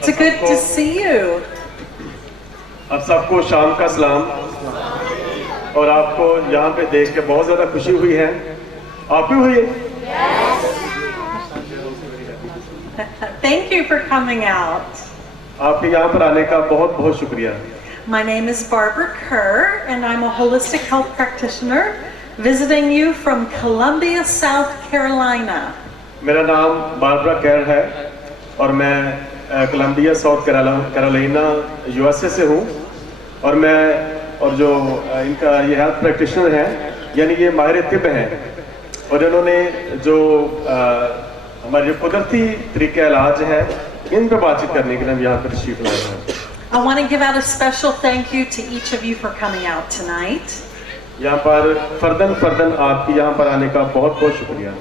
It's good to see you. आप सबको शाम का सलाम और आपको यहाँ पे देख के बहुत ज़्यादा खुशी हुई है। आप भी हुई है? Thank you for coming out. आपके यहाँ पर आने का बहुत बहुत शुक्रिया। My name is Barbara Kerr and I'm a holistic health practitioner visiting you from Columbia, South Carolina. मेरा नाम बारबरा कैर है और मैं कोलंबिया साउथ कैरोलिना यूएसए से हूँ और जो इनका ये हेल्थ प्रैक्टिशनर है यानी ये माहिर तिब हैं और इन्होंने जो हमारे जो कुदरती तरीके इलाज है इन पर बातचीत करने के लिए हम यहाँ पर तशरीफ लाए हैं। I want to give out a special thank you to each of you for coming out tonight. यहाँ पर फर्दन आपकी यहाँ पर आने का बहुत बहुत शुक्रिया।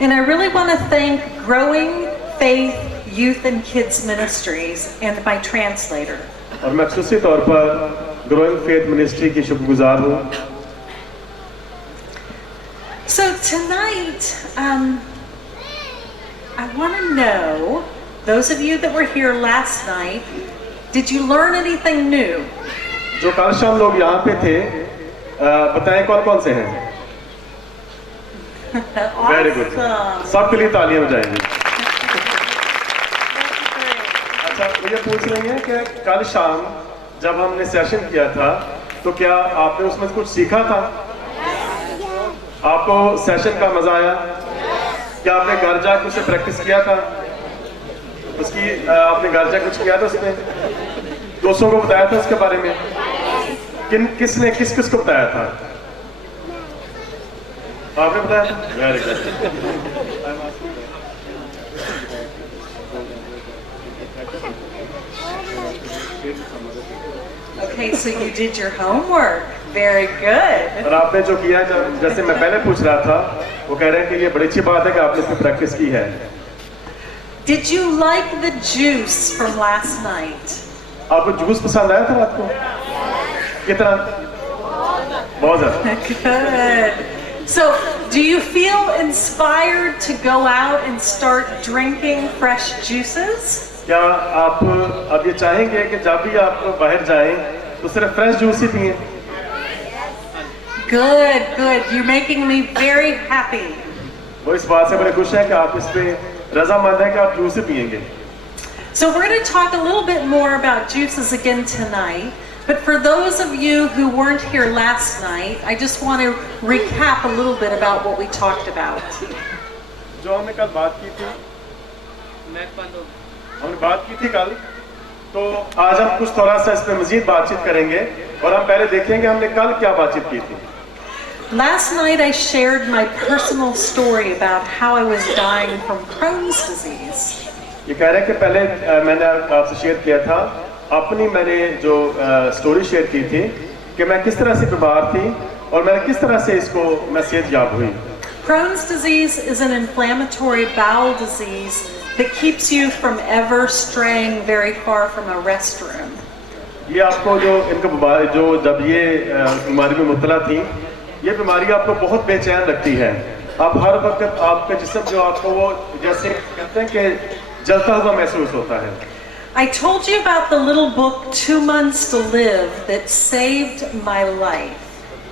And I really want to thank Growing Faith Youth and Kids Ministries and my translator. और मैं खुसूसी तौर पर ग्रोइंग फेथ मिनिस्ट्री की शुक्रगुजार हूँ। So tonight, I want to know, those of you that were here last night, did you learn anything new? जो कल शाम लोग यहाँ पे थे, बताएं कौन-कौन से हैं? Very good. सबके लिए तालियां बजाएंगे। अच्छा, मुझे पूछ रही हैं कि कल शाम जब हमने सेशन किया था, तो क्या आपने उसमें कुछ सीखा था? आपको सेशन का मजा आया? क्या आपने घर जाकर उसे प्रैक्टिस किया था? उसकी आपने घर जाकर कुछ किया था उसमें? दोस्तों को बताया था उसके बारे में? किसने किस को बताया था? आपने बताया था? Very good. Okay, so you did your homework. Very good. और आपने जो किया जैसे मैं पहले पूछ रहा था, वो कह रहे हैं कि ये बड़ी अच्छी बात है कि आपने इसमें प्रैक्टिस की है। Did you like the juice from last night? आपको जूस पसंद आया था रात को? कितना? बहुत ज़्यादा। Good. So, do you feel inspired to go out and start drinking fresh juices? क्या आप अब ये चाहेंगे कि जब भी आप बाहर जाएं तो सिर्फ फ्रेश जूस ही पिएं? Good, good. You're making me very happy. वो इस बात से बड़े खुश हैं कि आप इस पे रज़ामंद हैं कि आप जूस ही पिएंगे। So we're going to talk a little bit more about juices again tonight. But for those of you who weren't here last night, I just want to recap a little bit about what we talked about. जो हमने कल बात की थी, हमने बात की थी कल, तो आज हम कुछ थोड़ा सा इस पे मजीद बातचीत करेंगे और हम पहले देखेंगे हमने कल क्या बातचीत की थी। Last night I shared my personal story about how I was dying from Crohn's disease. ये कह रहे हैं कि पहले मैंने आपसे शेयर किया था, अपनी मैंने जो स्टोरी शेयर की थी कि मैं किस तरह से बीमार थी और मैंने किस तरह से इसको मैं सेहतयाब हुई। Crohn's disease is an inflammatory bowel disease that keeps you from ever straying very far from a restroom. ये आपको जो इनका जो जब ये बीमारी में मुब्तला थी, ये बीमारी आपको बहुत बेचैन रखती है। आप हर वक्त आपका जिस्म जो आपको वो जैसे कहते हैं कि जलता हुआ महसूस होता है। I told you about the little book 2 Months to Live that saved my life.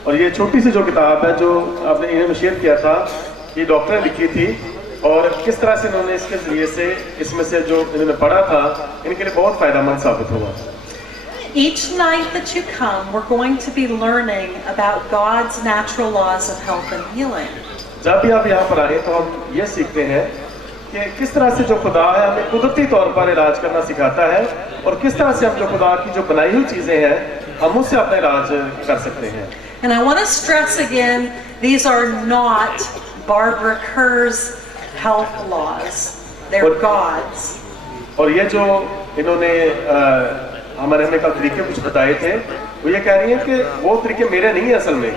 और ये छोटी सी जो किताब है जो आपने इन्हें शेयर किया था, ये डॉक्टर ने लिखी थी और किस तरह से इन्होंने इसके जरिए से इसमें से जो इन्होंने पढ़ा था इनके लिए बहुत फायदेमंद साबित हुआ। Each night that you come, we're going to be learning about God's natural laws of health and healing. जब भी आप यहाँ पर आए तो हम ये सीखते हैं कि किस तरह से जो खुदा है हमें कुदरती तौर पर इलाज करना सिखाता है और किस तरह से हम जो खुदा की जो बनाई हुई चीजें हैं हम उससे अपना इलाज कर सकते हैं। And I want to stress again, these are not Barbara Kerr's health laws. They're God's. और ये जो इन्होंने हमें कल तरीके कुछ बताए थे, वो ये कह रही हैं कि वो तरीके मेरे नहीं है असल में,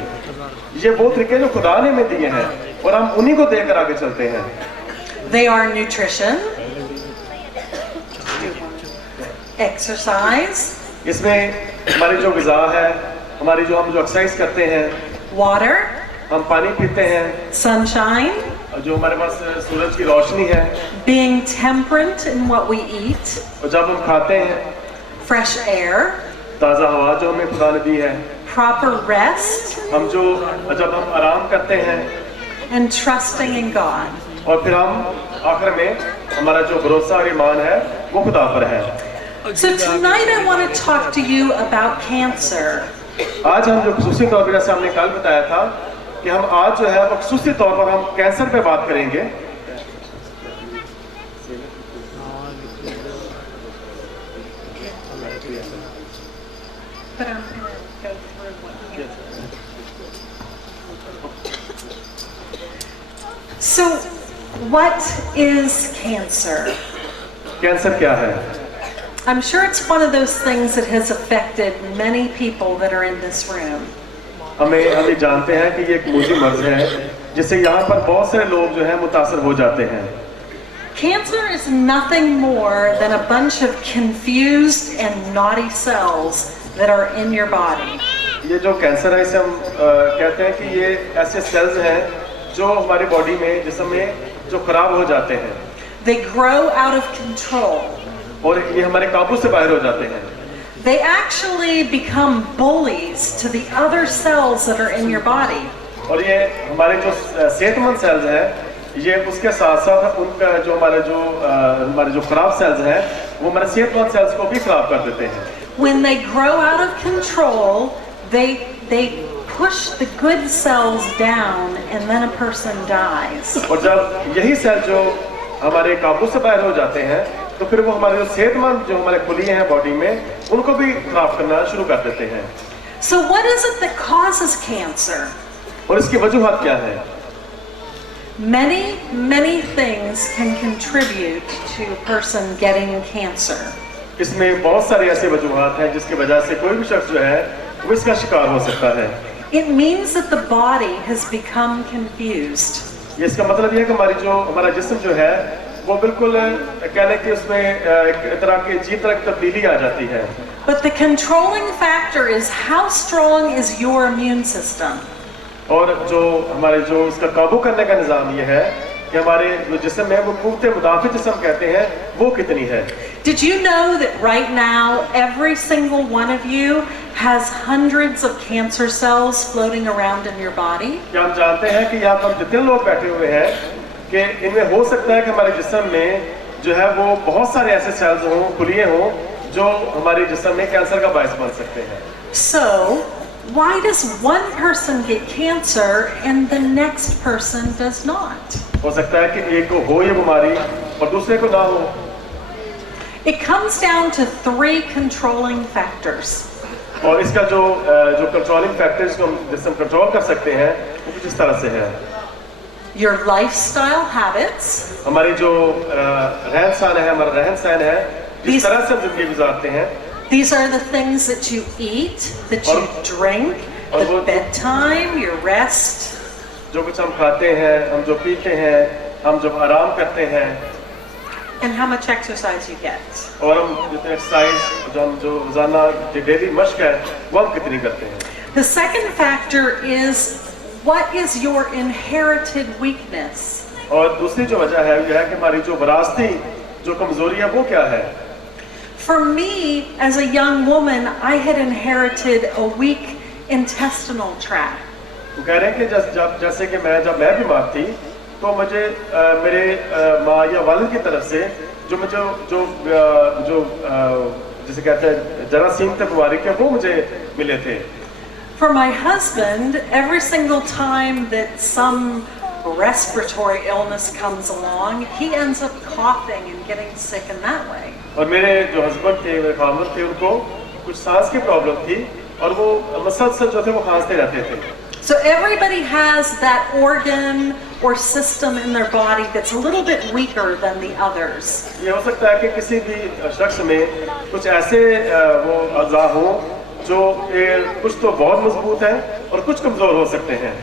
ये वो तरीके जो खुदा ने हमें दिए हैं और हम उन्हीं को देकर आगे चलते हैं। They are nutrition, exercise, इसमें हमारी जो ग़िज़ा है, हमारी जो हम जो एक्सरसाइज करते हैं, water, हम पानी पीते हैं, sunshine, जो हमारे पास सूरज की रोशनी है, being temperate in what we eat, और जब हम खाते हैं fresh air, ताज़ा हवा जो हमें खुदा ने दी है, proper rest, जब हम आराम करते हैं, and trusting in God. और फिर हम आखिर में हमारा जो भरोसा और ईमान है वो खुदा पर है। So tonight I want to talk to you about cancer. आज हम जो खुसूसी तौर पर, जैसे हमने कल बताया था कि हम आज जो है वो खुसूसी तौर पर हम कैंसर पे बात करेंगे। But I'm going to go through what you... So, what is cancer? Cancer क्या है? I'm sure it's one of those things that has affected many people that are in this room. हम जानते हैं कि ये एक मूजी मर्ज है जिससे यहाँ पर बहुत सारे लोग जो हैं मुतासर हो जाते हैं। Cancer is nothing more than a bunch of confused and naughty cells that are in your body. ये जो कैंसर है इसे हम कहते हैं कि ये ऐसे सेल्स हैं जो हमारी बॉडी में, जिस्म में जो खराब हो जाते हैं। They grow out of control. और ये हमारे काबू से बाहर हो जाते हैं। They actually become bullies to the other cells that are in your body. और ये हमारे जो सेहतमंद सेल्स हैं, ये उसके साथ साथ उनका जो हमारे जो खराब सेल्स हैं, वो हमारे सेहतमंद सेल्स को भी खराब कर देते हैं। When they grow out of control, they push the good cells down, and then a person dies. और जब यही सेल जो हमारे काबू से बाहर हो जाते हैं, तो फिर वो हमारे जो सेहतमंद जो हमारे खुलिये हैं बॉडी में, उनको भी खराब करना शुरू कर देते हैं। So what is it that causes cancer? और इसकी वजूहात क्या है? Many things can contribute to a person getting cancer. इसमें बहुत सारी ऐसी वजूहात हैं जिसकी वजह से कोई भी शख्स जो है वो इसका शिकार हो सकता है। It means that the body has become confused. ये इसका मतलब ये है कि हमारा जिस्म जो है वो बिल्कुल कहने की उसमें एक तरह की अजीब तरह की तब्दीली आ जाती है। But the controlling factor is how strong is your immune system. और जो इसका काबू करने का निज़ाम ये है कि हमारे जो जिस्म है वो क़ुव्वत मुदाफ़ी जिस्म कहते हैं, वो कितनी है। Did you know that right now every single one of you has hundreds of cancer cells floating around in your body? क्या हम जानते हैं कि यहाँ पर जितने लोग बैठे हुए हैं कि इनमें हो सकता है कि हमारे जिस्म में जो है वो बहुत सारे ऐसे सेल्स हों, खुलिये हों, जो हमारे जिस्म में कैंसर का बायस बन सकते हैं। So, why does one person get cancer and the next person does not? हो सकता है कि एक को हो ये बीमारी और दूसरे को ना हो। It comes down to 3 controlling factors. और इसका जो कंट्रोलिंग फैक्टर्स को जिसम कंट्रोल कर सकते हैं वो कुछ इस तरह से है। Your lifestyle habits. हमारी जो रहन-सहन है, हमारा रहन-सहन है, जिस तरह से हम जिंदगी गुजारते हैं। These are the things that you eat, that you drink, the bedtime, your rest. जो कुछ हम खाते हैं, हम जो पीते हैं, हम जब आराम करते हैं, and how much exercise you get. और हम जितने एक्सरसाइज जो रोजाना डेली मश्क है वो हम कितनी करते हैं। The second factor is what is your inherited weakness. और दूसरी जो वजह है यह है कि हमारी जो विरासती जो कमजोरी है वो क्या है। For me, as a young woman, I had inherited a weak intestinal tract. वो कह रहे हैं कि जैसे कि जब मैं बीमार थी तो मुझे मेरे माँ या वालिद की तरफ से जो मुझे जिसे कहते हैं जरासीम थे बीमारी के, वो मुझे मिले थे। For my husband, every single time that some respiratory illness comes along, he ends up coughing and getting sick in that way. और मेरे जो हस्बैंड थे, मेरे खामद थे, उनको कुछ सांस की प्रॉब्लम थी और वो मसलसल जो थे वो खांसते रहते थे। So everybody has that organ or system in their body that's a little bit weaker than the others. ये हो सकता है कि किसी भी शख्स में कुछ ऐसे वो अज़ा हो जो कुछ तो बहुत मजबूत है और कुछ कमजोर हो सकते हैं।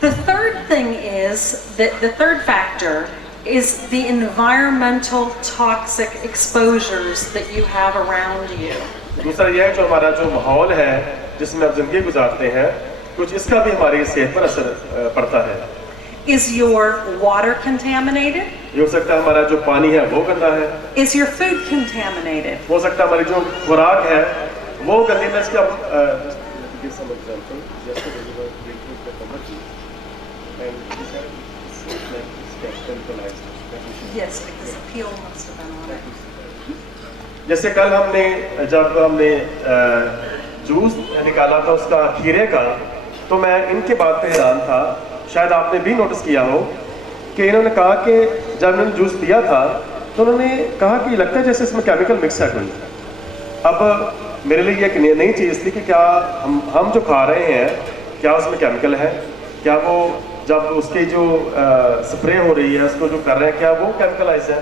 The third thing is that the third factor is the environmental toxic exposures that you have around you. दूसरा यह है जो हमारा जो माहौल है जिसमें आप जिंदगी गुजारते हैं, कुछ इसका भी हमारी सेहत पर असर पड़ता है। Is your water contaminated? ये हो सकता है हमारा जो पानी है वो गंदा है, Is your food contaminated? हो सकता है हमारी जो खुराक है वो गंदी। मैं इसका give some example. Yesterday we were drinking the Kamachi, and he said it's like it's temporalized. Yes, because the peel must have been on it. जैसे कल जब हमने जूस निकाला था उसका खीरे का, तो मैं इनके बात पे हैरान था। शायद आपने भी नोटिस किया हो कि इन्होंने कहा कि जब इन्होंने जूस दिया था तो उन्होंने कहा कि लगता है जैसे इसमें केमिकल मिक्स है कोई। अब मेरे लिए एक नई चीज़ थी कि क्या हम जो खा रहे हैं क्या उसमें केमिकल है, क्या वो जब उसकी जो स्प्रे हो रही है उसको जो कर रहे हैं क्या वो केमिकलाइज है।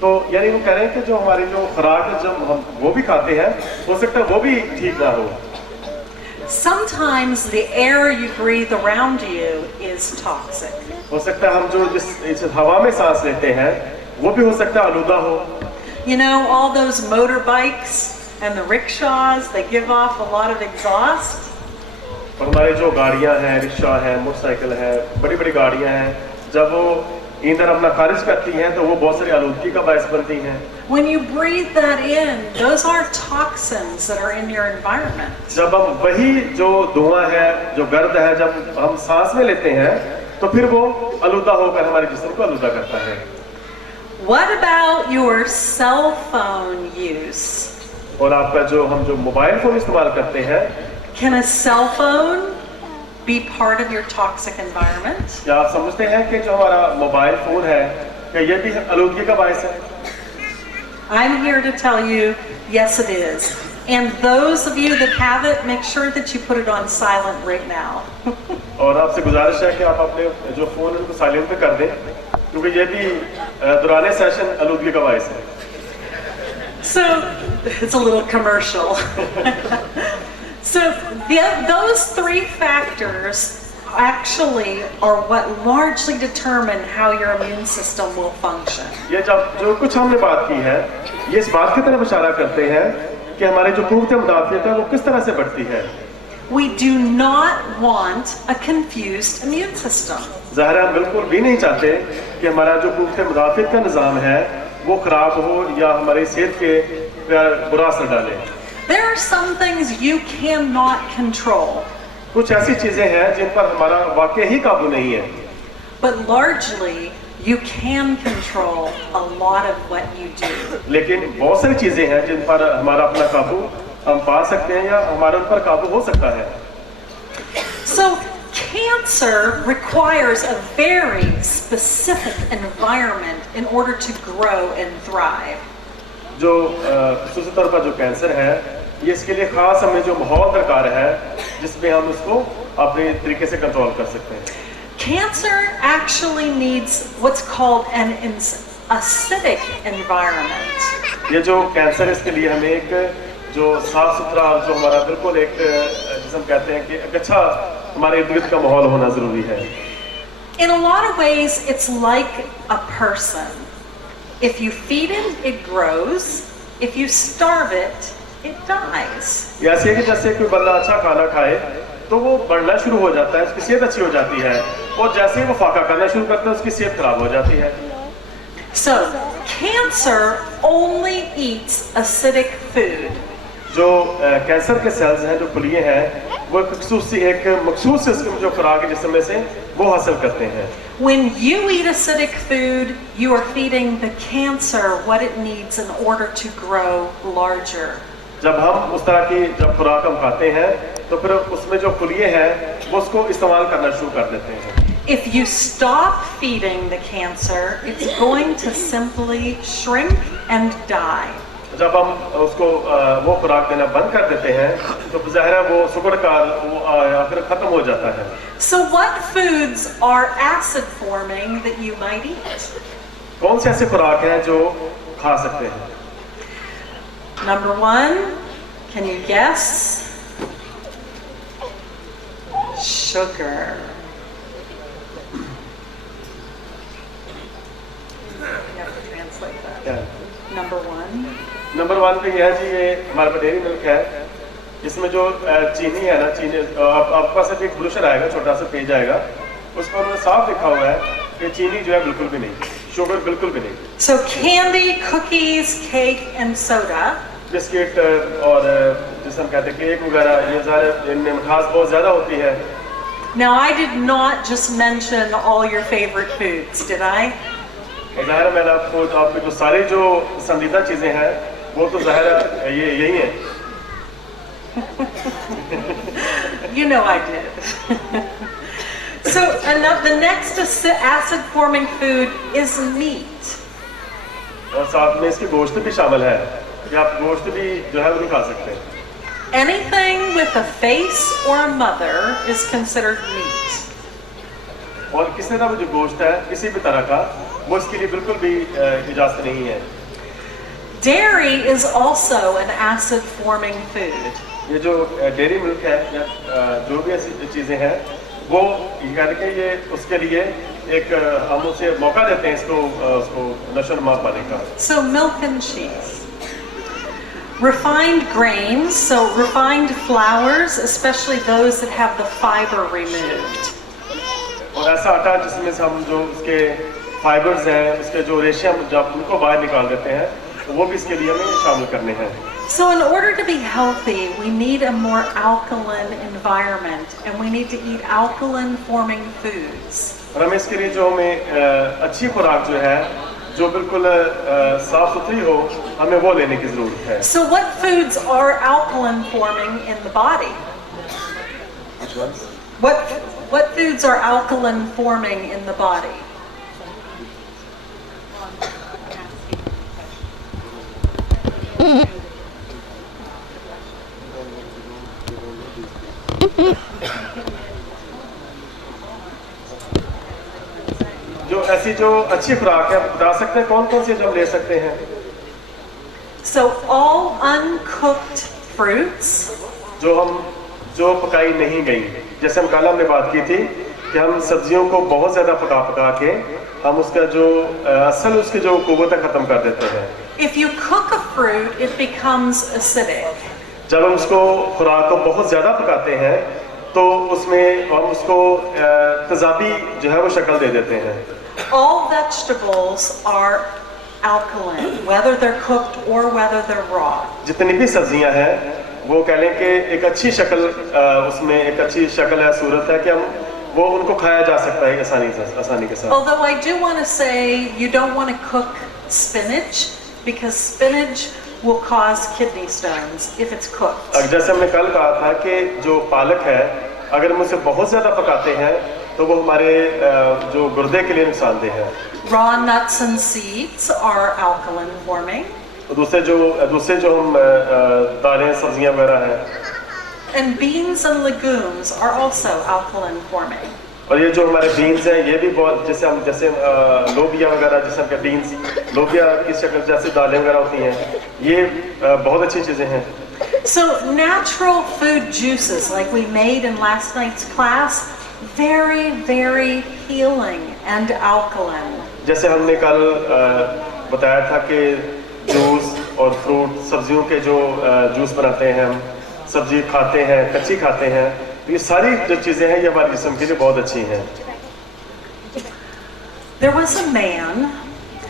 तो यानी वो कह रहे हैं कि जो हमारी जो खुराक है जब हम वो भी खाते हैं हो सकता है वो भी ठीक ना हो। Sometimes the air you breathe around you is toxic. हो सकता है हम जो जिस हवा में सांस लेते हैं वो भी हो सकता है आलूदा हो। You know, all those motorbikes and the rickshaws, they give off a lot of exhaust. और हमारी जो गाड़ियां हैं, रिक्शा है, मोटरसाइकिल है, बड़ी बड़ी गाड़ियां हैं, जब वो ईंधन अपना खारिज करती हैं तो वो बहुत सारी आलूदगी का बायस बनती हैं। When you breathe that in, those are toxins that are in your environment. जब हम वही जो धुआं है, जो गर्द है, जब हम सांस में लेते हैं तो फिर वो आलूदा होकर हमारे जिस्म को आलूदा करता है। What about your cell phone use? और आपका जो मोबाइल फोन इस्तेमाल करते हैं, Can a cell phone be part of your toxic environment? क्या आप समझते हैं कि जो हमारा मोबाइल फोन है क्या ये भी आलूदगी का बायस है? I'm here to tell you, yes it is. And those of you that have it, make sure that you put it on silent right now. और आपसे गुजारिश है कि आप अपने जो फोन है उनको साइलेंट पे कर दें, क्योंकि ये भी दुराने सेशन आलूदगी का बायस है। So, it's a little commercial. So, those three factors actually are what largely determine how your immune system will function. ये जो कुछ हमने बात की है, ये इस बात की तरफ इशारा करते हैं कि हमारे जो क़ुव्वत मुदाफ़ियत है वो किस तरह से बढ़ती है। We do not want a confused immune system. ज़ाहिर है हम बिल्कुल भी नहीं चाहते कि हमारा जो क़ुव्वत मुदाफ़ियत का निज़ाम है वो खराब हो या हमारी सेहत पे बुरा असर डाले। There are some things you cannot control. कुछ ऐसी चीजें हैं जिन पर हमारा वाकई ही काबू नहीं है। But largely, you can control a lot of what you do. लेकिन बहुत सारी चीजें हैं जिन पर हमारा अपना काबू हम पा सकते हैं या हमारा उन पर काबू हो सकता है। So, cancer requires a very specific environment in order to grow and thrive. जो ख़ुसूसी तौर पर जो कैंसर है ये इसके लिए खास हमें जो माहौल दरकार है जिसमें हम उसको अपने तरीके से कंट्रोल कर सकते हैं। Cancer actually needs what's called an acidic environment. ये जो कैंसर है इसके लिए हमें एक जो साफ सुथरा जो हमारा बिल्कुल एक जिसे हम कहते हैं कि एक अच्छा हमारे इर्द गिर्द का माहौल होना ज़रूरी है। In a lot of ways, it's like a person. If you feed it, it grows. If you starve it, it dies. ये ऐसे है कि जैसे कोई बंदा अच्छा खाना खाए तो वो बढ़ना शुरू हो जाता है, उसकी सेहत अच्छी हो जाती है, और जैसे ही वो फाका करना शुरू करता है उसकी सेहत खराब हो जाती है। So, cancer only eats acidic food. जो कैंसर के सेल्स हैं, जो पुलिये हैं, वो एक मखसूस किस्म जो खुराक है जिसमें से वो हासिल करते हैं। When you eat acidic food, you are feeding the cancer what it needs in order to grow larger. जब हम उस तरह की खुराक हम खाते हैं तो फिर उसमें जो पुलिये हैं वो उसको इस्तेमाल करना शुरू कर देते हैं। If you stop feeding the cancer, it's going to simply shrink and die. जब हम उसको वो खुराक देना बंद कर देते हैं तो ज़ाहिर है वो सुगड़ का आखिर खत्म हो जाता है। So what foods are acid forming that you might eat? कौन से ऐसे खुराक हैं जो खा सकते हैं? Number one, can you guess? Sugar. You have to translate that. क्या? Number one. नंबर 1 पे यह है जी, ये हमारे पास डेयरी मिल्क है जिसमें जो चीनी है ना, चीनी आपके पास एक ब्रोशर आएगा, छोटा सा पेज आएगा उस पर उन्होंने साफ लिखा हुआ है कि चीनी जो है बिल्कुल भी नहीं, शुगर बिल्कुल भी नहीं। So candy, cookies, cake, and soda. Biscuit और जिसे हम कहते हैं केक वगैरह, ये सारे इनमें मिठास बहुत ज़्यादा होती है। Now I did not just mention all your favorite foods, did I? और ज़ाहिर है मैंने आपको जो सारी जो पसंदीदा चीज़ें हैं वो तो ज़ाहिर है ये यही हैं। You know I did. So the next acid-forming food is meat. और साथ में इसकी गोश्त भी शामिल है कि आप गोश्त भी जो है वो नहीं खा सकते। Anything with a face or a mother is considered meat. और किसी तरह जो गोश्त है किसी भी तरह का वो इसके लिए बिल्कुल भी इजाज़त नहीं है। Dairy is also an acid-forming food. ये जो डेयरी मिल्क है या जो भी ऐसी चीज़ें हैं वो ये कहते हैं कि ये उसके लिए एक हम उसे मौका देते हैं उसको नशो नुमा पाने का। So milk and cheese. Refined grains, so refined flours, especially those that have the fiber removed. और ऐसा आटा जिसमें से हम जो उसके फाइबर्स हैं उसके जो रेशे हम जब उनको बाहर निकाल देते हैं तो वो भी इसके लिए हमें शामिल करने हैं। So in order to be healthy, we need a more alkaline environment and we need to eat alkaline forming foods. और हमें इसके लिए जो हमें अच्छी खुराक जो है जो बिल्कुल साफ सुथरी हो हमें वो लेने की जरूरत है। So what foods are alkaline forming in the body? What foods are alkaline forming in the body? जो ऐसी जो अच्छी खुराक है आप बता सकते हैं कौन कौन सी जो हम ले सकते हैं? So all uncooked fruits, जो पकाई नहीं गई, जैसे हम कल हमने बात की थी कि हम सब्जियों को बहुत ज्यादा पका के हम उसका जो असल उसकी जो कुव्वत खत्म कर देते हैं। if you cook a fruit, it becomes acidic. जब हम उसको खुराक को बहुत ज्यादा पकाते हैं तो उसमें हम उसको तेजाबी जो है वो शक्ल दे देते हैं। All vegetables are alkaline, whether they're cooked or whether they're raw. जितनी भी सब्जियां हैं वो कह लें कि एक अच्छी शक्ल उसमें एक अच्छी शक्ल है, सूरत है कि हम वो उनको खाया जा सकता है आसानी के साथ। Although I do want to say you don't want to cook spinach because spinach will cause kidney stones if it's cooked. जैसे हमने कल कहा था कि जो पालक है अगर हम उसे बहुत ज्यादा पकाते हैं तो वो हमारे जो गुर्दे के लिए नुकसानदेह है। Raw nuts and seeds are alkaline forming. दूसरे जो हम दालें सब्जियां वगैरह हैं And beans and legumes are also alkaline forming. और ये जो हमारे बीन्स हैं ये भी बहुत जैसे लोबिया वगैरह जैसे हम बीन्स लोबिया की शक्ल जैसे दालें वगैरह होती हैं ये बहुत अच्छी चीज़ें हैं। So natural food juices like we made in last night's class, very, very healing and alkaline. जैसे हमने कल बताया था कि जूस और फ्रूट सब्जियों के जो जूस बनाते हैं हम सब्जी खाते हैं कच्ची खाते हैं ये सारी जो चीज़ें हैं ये हमारे जिस्म के लिए बहुत अच्छी हैं। There was a man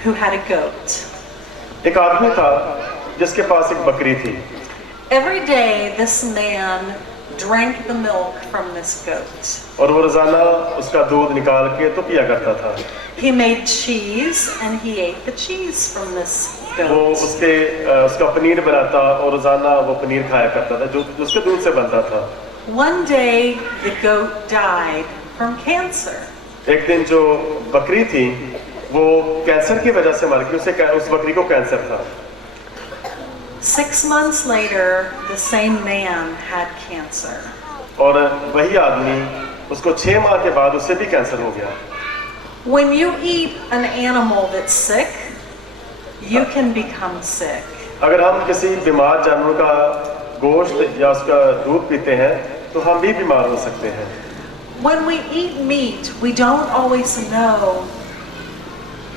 who had a goat. एक आदमी था जिसके पास एक बकरी थी। Every day this man drank the milk from this goat. और वो रोजाना उसका दूध निकाल के तो पिया करता था। He made cheese and he ate the cheese from this वो goat. उसका पनीर बनाता और रोजाना वो पनीर खाया करता था जो उसके दूध से बनता था। One day the goat died from cancer. एक दिन जो बकरी थी वो कैंसर की वजह से मर गई, उस बकरी को कैंसर था। 6 months later, the same man had cancer. और वही आदमी उसको 6 माह के बाद उससे भी कैंसर हो गया। When you eat an animal that's sick, you can become sick. अगर हम किसी बीमार जानवर का गोश्त या उसका दूध पीते हैं तो हम भी बीमार हो सकते हैं। When we eat meat, we don't always know,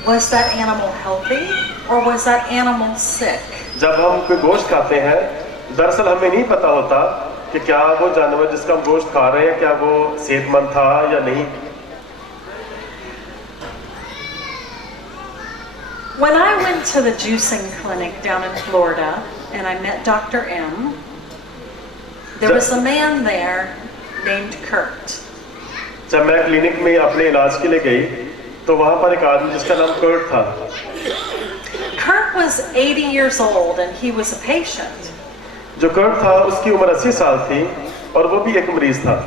was that animal healthy or was that animal sick? जब हम कोई गोश्त खाते हैं दरअसल हमें नहीं पता होता कि क्या वो जानवर जिसका हम गोश्त खा रहे हैं क्या वो सेहतमंद था या नहीं। When I went to the juicing clinic down in Florida and I met Dr. M, there was a man there named Kurt. जब मैं क्लिनिक में अपने इलाज के लिए गई तो वहाँ पर एक आदमी जिसका नाम कर्ट था। Kurt was 80 years old and he was a patient. जो कर्ट था उसकी उम्र 80 साल थी और वो भी एक मरीज था।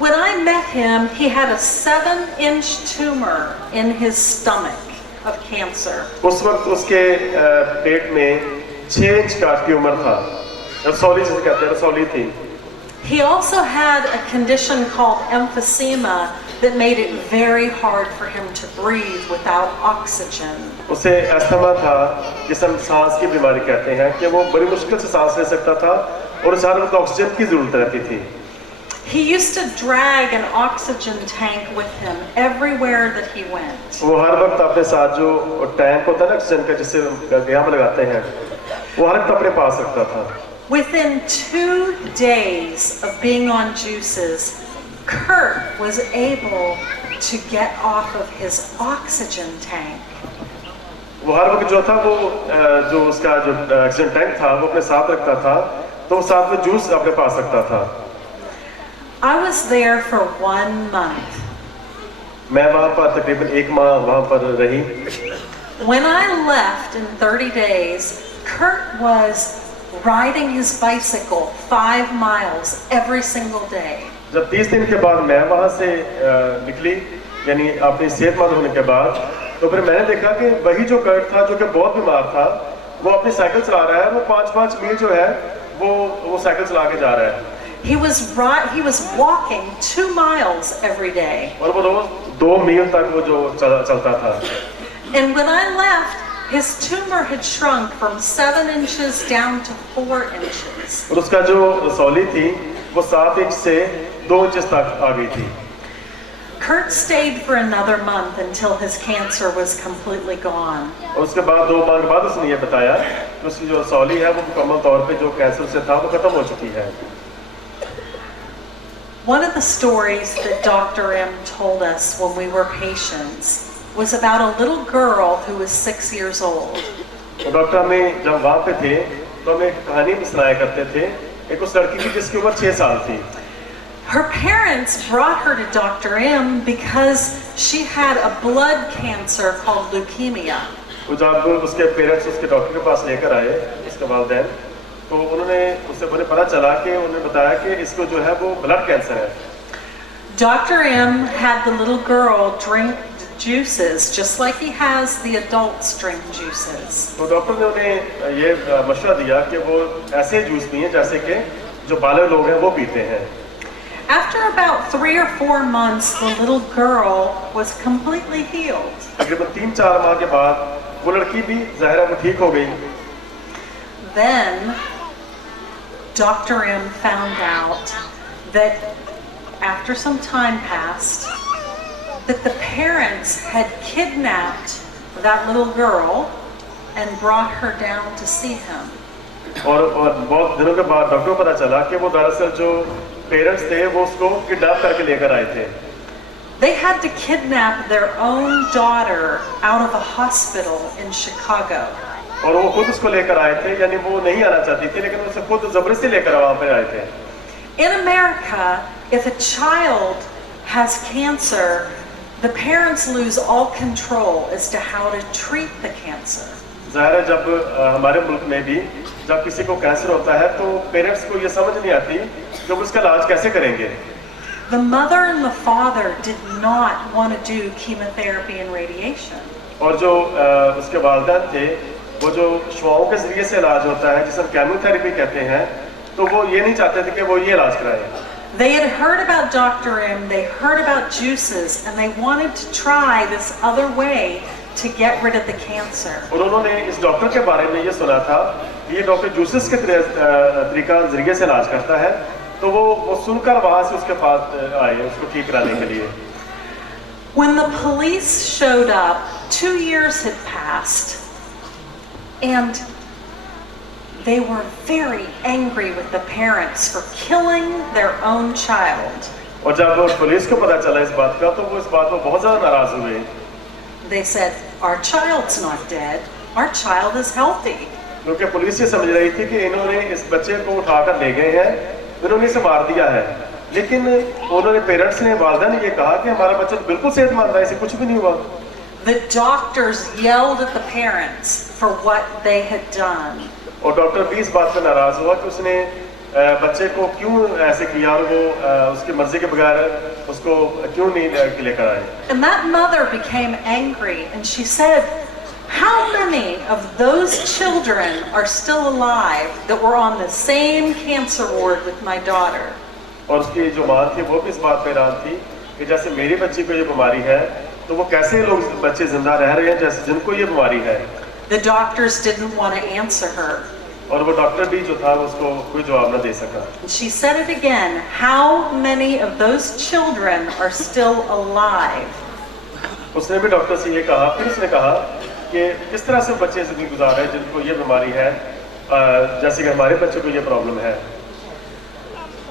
When I met him, he had a 7-inch tumor in his stomach of cancer. उस वक्त उसके पेट में 6 इंच का ट्यूमर था, रसौली जिसे कहते हैं, रसौली थी। He also had a condition called emphysema that made it very hard for him to breathe without oxygen. उसे अस्थमा था, जिसे हम सांस की बीमारी कहते हैं, कि वो बड़ी मुश्किल से सांस ले सकता था और उसे हर वक्त ऑक्सीजन की जरूरत रहती थी। He used to drag an oxygen tank with him everywhere that he went. वो हर वक्त अपने साथ जो टैंक होता है ना ऑक्सीजन का, जिससे गला में लगाते हैं, वो हर वक्त अपने पास रखता था। Within 2 days of being on juices, Kurt was able to get off of his oxygen tank. वो हर वक्त जो था वो जो उसका जो ऑक्सीजन टैंक था वो अपने साथ रखता था, तो वो साथ में जूस अपने पास रखता था। I was there for 1 month. मैं वहाँ पर तकरीबन 1 माह वहाँ पर रही। When I left in 30 days, Kurt was riding his bicycle 5 miles every single day. जब 30 दिन के बाद मैं वहाँ से निकली, यानी अपनी सेहतमंद होने के बाद, तो फिर मैंने देखा कि वही जो कर्ट था, जो कि बहुत बीमार था, वो अपनी साइकिल चला रहा है। वो 5-5 मील जो है वो साइकिल चला के जा रहा है। He was walking 2 miles every day. और वो रोज 2 मील तक वो जो चलता था। And when I left, his tumor had shrunk from 7 inches down to 4 inches. और उसका जो रसौली थी वो 7 इंच से 2 इंच तक आ गई थी। Kurt stayed for another month until his cancer was completely gone. और उसके बाद 2 माह के बाद उसने ये बताया कि उसकी जो रसौली है वो मुकम्मल तौर पे जो कैंसर से था वो खत्म हो चुकी है। One of the stories that Dr. M told us when we were patients was about a little girl who was 6 years old. तो डॉक्टर हमें जब वहाँ पे थे तो हमें एक कहानी भी सुनाया करते थे, एक उस लड़की की जिसकी उम्र 6 साल थी। Her parents brought her to Dr. M because she had a blood cancer called leukemia. तो जब उसके पेरेंट्स उसके डॉक्टर के पास लेकर आए, उसके वालिदैन, तो उन्होंने उससे पता चला कि उन्होंने बताया कि इसको जो है वो ब्लड कैंसर है। Dr. M had the little girl drink juices just like he has the adults drink juices. तो डॉक्टर ने उन्हें ये मशवरा दिया कि वो ऐसे जूस पिए जैसे कि जो बालग लोग हैं वो पीते हैं। After about 3 or 4 months, the little girl was completely healed. तकरीबन 3-4 माह के बाद वो लड़की भी ज़ाहिर है वो ठीक हो गई। Then Dr. M found out that after some time passed, that the parents had kidnapped that little girl and brought her down to see him. और बहुत दिनों के बाद डॉक्टर को पता चला कि वो दरअसल जो पेरेंट्स थे वो उसको किडनैप करके लेकर आए थे। They had to kidnap their own daughter out of a hospital in Chicago. और वो खुद उसको लेकर आए थे, यानी वो नहीं आना चाहती थी लेकिन उसे खुद जबरदस्ती लेकर वहाँ पे आए थे। In America, if a child has cancer, the parents lose all control as to how to treat the cancer. ज़ाहिर है जब हमारे मुल्क में भी जब किसी को कैंसर होता है तो पेरेंट्स को ये समझ नहीं आती कि वो उसका इलाज कैसे करेंगे। The mother and the father did not want to do chemotherapy and radiation. और जो उसके वालिदैन थे वो जो शुआओं के जरिए से इलाज होता है जिसे हम केमोथेरेपी कहते हैं, तो वो ये नहीं चाहते थे कि वो ये इलाज कराएं। They had heard about Dr. M, they heard about juices, and they wanted to try this other way to get rid of the cancer. और उन्होंने इस डॉक्टर के बारे में ये सुना था कि ये डॉक्टर जूसेस के तरीका जरिए से इलाज करता है, तो वो सुनकर वहाँ से उसके पास आए उसको ठीक कराने के लिए। When the police showed up, 2 years had passed, and they were very angry with the parents for killing their own child. और जब पुलिस को पता चला इस बात का तो वो इस बात पर बहुत ज़्यादा नाराज हुए। They said, our child's not dead, our child is healthy. क्योंकि पुलिस ये समझ रही थी कि इन्होंने इस बच्चे को उठाकर ले गए हैं, इन्होंने इसे मार दिया है, लेकिन उन्होंने पेरेंट्स ने, वालिदा ने ये कहा कि हमारा बच्चा बिल्कुल सेहतमंद है, इसे कुछ भी नहीं हुआ। The doctors yelled at the parents for what they had done. और डॉक्टर भी इस बात से नाराज हुआ कि उसने बच्चे को क्यों ऐसे किया और वो उसकी मर्जी के बगैर उसको क्यों नहीं लेकर आए। And that mother became angry and she said, how many of those children are still alive that were on the same cancer ward with my daughter? और उसकी जो माँ थी वो भी इस बात पे हैरान थी कि जैसे मेरी बच्ची को ये बीमारी है तो वो कैसे लोग बच्चे जिंदा रह रहे हैं जैसे जिनको ये बीमारी है। The doctors didn't want to answer her. और वो डॉक्टर भी जो था उसको कोई जवाब न दे सका। She said it again, how many of those children are still alive? उसने भी डॉक्टर से ये कहा, फिर उसने कहा कि किस तरह से बच्चे जिंदगी गुजार रहे हैं जिनको ये बीमारी है, जैसे कि हमारे बच्चे को ये प्रॉब्लम है।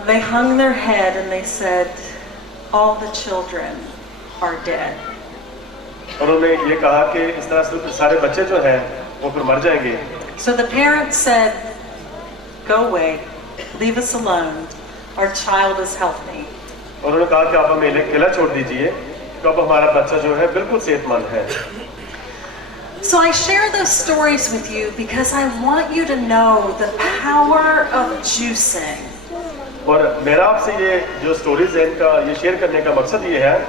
They hung their head and they said, all the children are dead. और उन्होंने ये कहा कि इस तरह से सारे बच्चे जो हैं वो फिर मर जाएंगे। So the parents said, go away, leave us alone, our child is healthy. और उन्होंने कहा कि आप हमें अकेला छोड़ दीजिए, तो अब हमारा बच्चा जो है बिल्कुल सेहतमंद है। So I share those stories with you because I want you to know the power of juicing. और मेरा आपसे ये जो स्टोरीज है इनका ये शेयर करने का मकसद ये है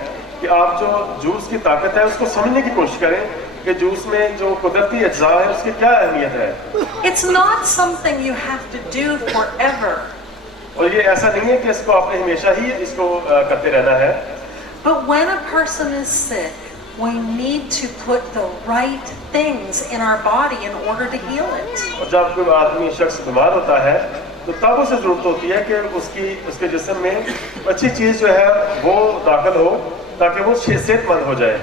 कि आप जो जूस की ताकत है उसको समझने की कोशिश करें कि जूस में जो कुदरती अज्जा है उसकी क्या अहमियत है। It's not something you have to do forever. और ये ऐसा नहीं है कि इसको आपने हमेशा ही इसको करते रहना है। But when a person is sick, we need to put the right things in our body in order to heal it. और जब कोई आदमी शख्स बीमार होता है तो तब उसे जरूरत होती है कि उसके जिस्म में अच्छी चीज जो है वो दाखिल हो ताकि वो सेहतमंद हो जाए।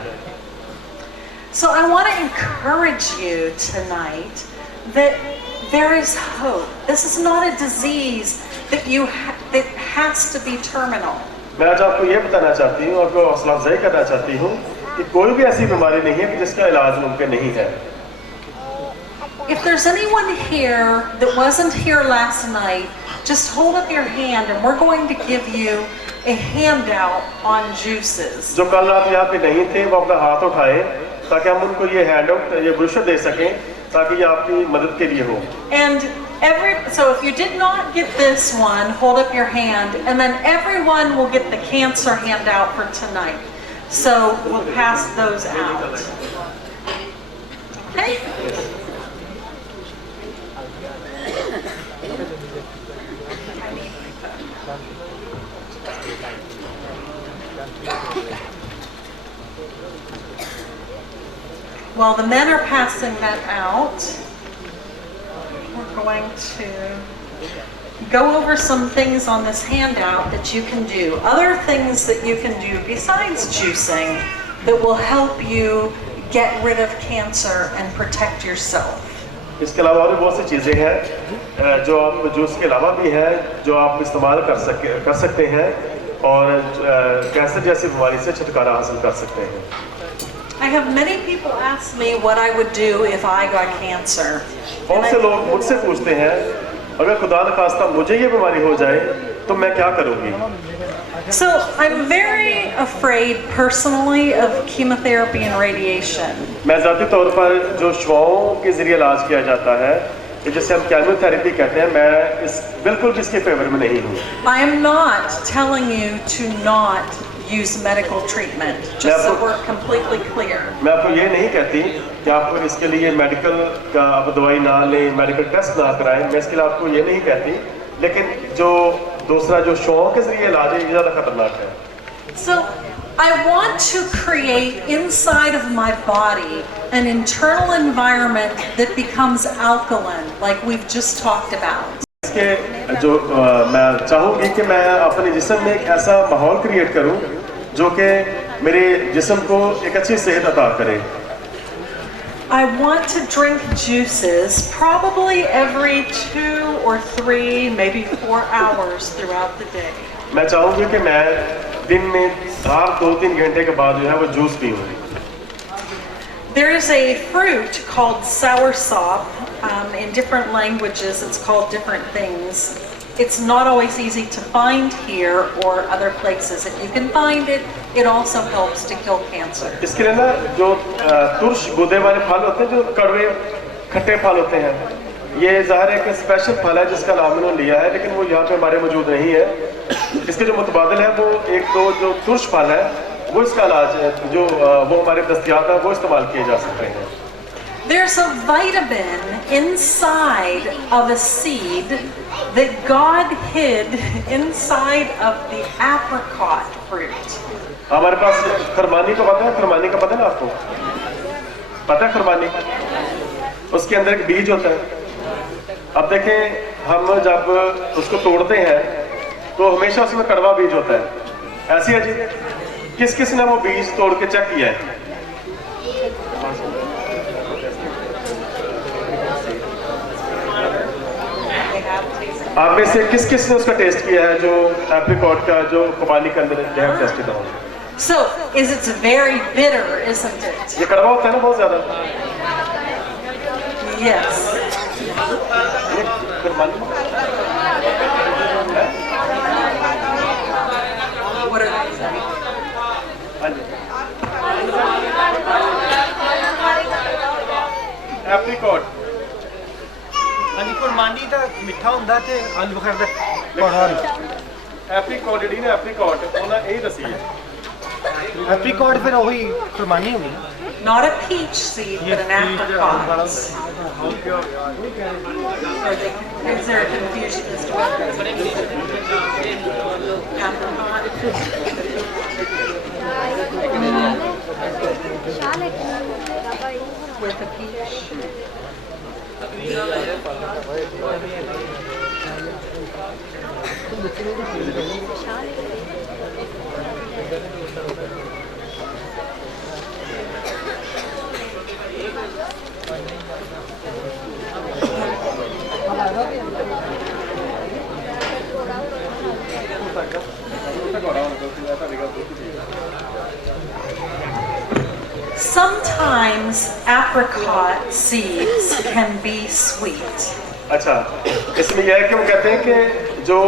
So I want to encourage you tonight that there is hope. This is not a disease that has to be terminal. मैं आज आपको ये बताना चाहती हूँ, आपको हौसला अफजाई करना चाहती हूँ कि कोई भी ऐसी बीमारी नहीं है कि जिसका इलाज मुमकिन नहीं है। If there's anyone here that wasn't here last night, just hold up your hand and we're going to give you a handout on juices. जो कल रात यहाँ पे नहीं थे वो अपना हाथ उठाएं ताकि हम उनको ये हैंडआउट ये ब्रोशर दे सकें ताकि ये आपकी मदद के लिए हो। And so if you did not get this one, hold up your hand, and then everyone will get the cancer handout for tonight. So we'll pass those out. Okay? While the men are passing that out, we're going to go over some things on this handout that you can do. Other things that you can do besides juicing that will help you get rid of cancer and protect yourself. इसके अलावा और भी बहुत सी चीज़ें हैं जो आप जूस के अलावा भी हैं जो आप इस्तेमाल कर सकते हैं और कैंसर जैसी बीमारी से छुटकारा हासिल कर सकते हैं। I have many people ask me what I would do if I got cancer. बहुत से लोग मुझसे पूछते हैं अगर खुदा न खास्ता मुझे ये बीमारी हो जाए तो मैं क्या करूँगी? So I'm very afraid personally of chemotherapy and radiation. मैं ज़ाती तौर पर जो शुआओं के ज़रिए इलाज किया जाता है जिसे हम केमोथेरेपी कहते हैं मैं इस बिल्कुल भी इसके फेवर में नहीं हूँ। I am not telling you to not use medical treatment, just so we're completely clear. मैं आपको ये नहीं कहती कि आप इसके लिए मेडिकल का आप दवाई ना लें, मेडिकल टेस्ट ना कराएं, मैं इसके लिए आपको ये नहीं कहती, लेकिन जो दूसरा जो शौक के जरिए इलाज है ये ज़्यादा खतरनाक है। So I want to create inside of my body an internal environment that becomes alkaline, like we've just talked about. इसके जो मैं चाहूँगी कि मैं अपने जिस्म में एक ऐसा माहौल क्रिएट करूँ जो कि मेरे जिस्म को एक अच्छी सेहत अता करे। I want to drink juices probably every 2 or 3, maybe 4 hours throughout the day. मैं चाहूँगी कि मैं दिन में हर 2-3 घंटे के बाद जो है वो जूस पीऊँ। There is a fruit called soursop. In different languages, it's called different things. It's not always easy to find here or other places. If you can find it, it also helps to kill cancer. इसके लिए ना जो तुर्श गूदे वाले फल होते हैं, जो कड़वे खट्टे फल होते हैं, ये ज़ाहिर है कि स्पेशल फल है जिसका नाम इन्होंने लिया है, लेकिन वो यहाँ पे हमारे मौजूद नहीं है। इसके जो मुतबादिल है वो एक दो जो तुर्श फल है, वो इसका इलाज है, जो वो हमारे दस्तयाब है, वो इस्तेमाल किए जा सकते हैं। There's a vitamin inside of a seed that God hid inside of the apricot fruit. हमारे पास खरमानी का पता है, खरमानी का पता है ना आपको? पता है खरमानी? उसके अंदर एक बीज होता है। अब देखें, हम जब उसको तोड़ते हैं तो हमेशा उसमें कड़वा बीज होता है, ऐसी है जी। किस किस ने वो बीज तोड़ के चेक किया है? आप में से किस किस ने उसका टेस्ट किया है, जो एप्रिकॉट का जो खुबानी के अंदर है टेस्ट किया? So, it's very bitter, isn't it? ये कड़वा होता है ना बहुत ज्यादा। Yes. What are they saying? Apricot ਹਾਂਜੀ ਕੁਰਬਾਨੀ ਤਾਂ ਮਿੱਠਾ ਹੁੰਦਾ ਤੇ ਆਲੂ ਬੁਖਾਰ ਦਾ ਪਹਾੜ एप्रिकॉट ਜਿਹੜੀ ਨਾ एप्रिकॉट ਉਹਨਾਂ ਇਹ ਦੱਸੀ ਹੈ। ਐਪਰੀਕੋਟ ਫਿਰ ਉਹੀ ਕੁਰਬਾਨੀ ਹੋਣੀ ਨਾ। Not a peach seed, but an apricot. Is there a confusion as to what apricot with a peach? Sometimes apricot seeds can be sweet. अच्छा, इसमें यह है कि वो कहते हैं कि जो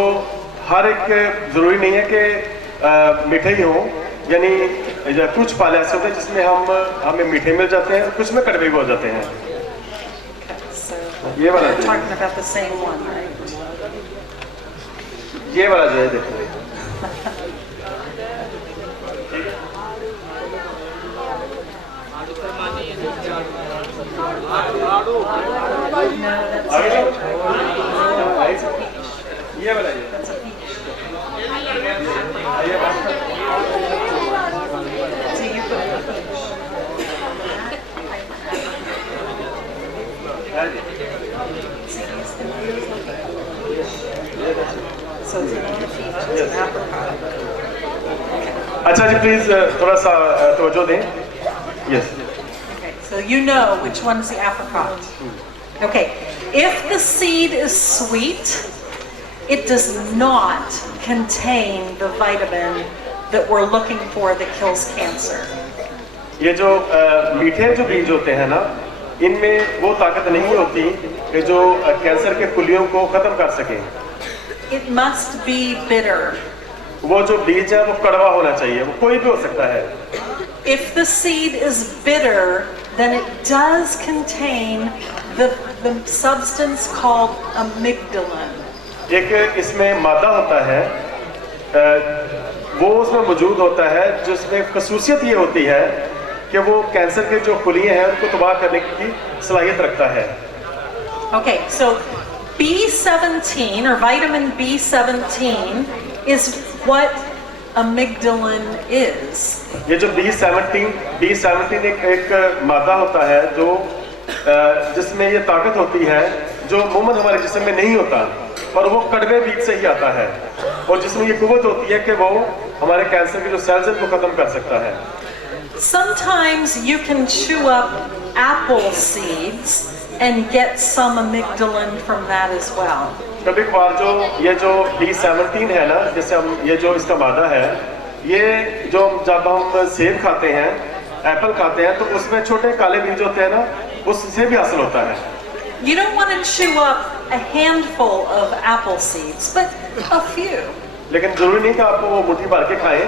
हर एक जरूरी नहीं है कि मीठे ही हो, यानी कुछ फल ऐसे होते हैं जिसमें हमें मीठे मिल जाते हैं, कुछ में कड़वे भी हो जाते हैं। So ये वाला we're talking about the same one, right? ये वाला जो है देखिए, ये वाला ये That's a peach. ये वाला So you put a peach. So it's not a peach, it's an apricot. अच्छा जी, प्लीज थोड़ा सा तवज्जो दें। Yes, Okay, so you know which one's the apricot. Okay, if the seed is sweet, it does not contain the vitamin that we're looking for that kills cancer. ये जो मीठे जो बीज होते हैं ना, इनमें वो ताकत नहीं होती कि जो कैंसर के कुलियों को खत्म कर सके। It must be bitter. वो जो बीज है वो कड़वा होना चाहिए, वो कोई भी हो सकता है। If the seed is bitter, then it does contain the substance called amygdalin. एक इसमें मादा होता है, वो उसमें मौजूद होता है, जिसमें खसूसियत ये होती है कि वो कैंसर के जो कुलियाँ हैं उनको तबाह करने की सलाहियत रखता है। Okay, so B17 or vitamin B17 is what amygdalin is. ये जो B17 एक मादा होता है जो जिसमें ये ताकत होती है जो अमूमन हमारे जिस्म में नहीं होता, और वो कड़वे बीज से ही आता है, और जिसमें ये कुव्वत होती है कि वो हमारे कैंसर के जो सेल्स हैं उनको खत्म कर सकता है। Sometimes you can chew up apple seeds and get some amygdalin from that as well. कभी कभार जो ये जो B17 है ना, जैसे हम ये जो इसका मादा है, ये जो जब हम सेब खाते हैं, एप्पल खाते हैं तो उसमें छोटे काले बीज होते हैं ना, उससे भी हासिल होता है। You don't want to chew up a handful of apple seeds, but a few. लेकिन जरूरी नहीं कि आप वो मुट्ठी भर के खाएं,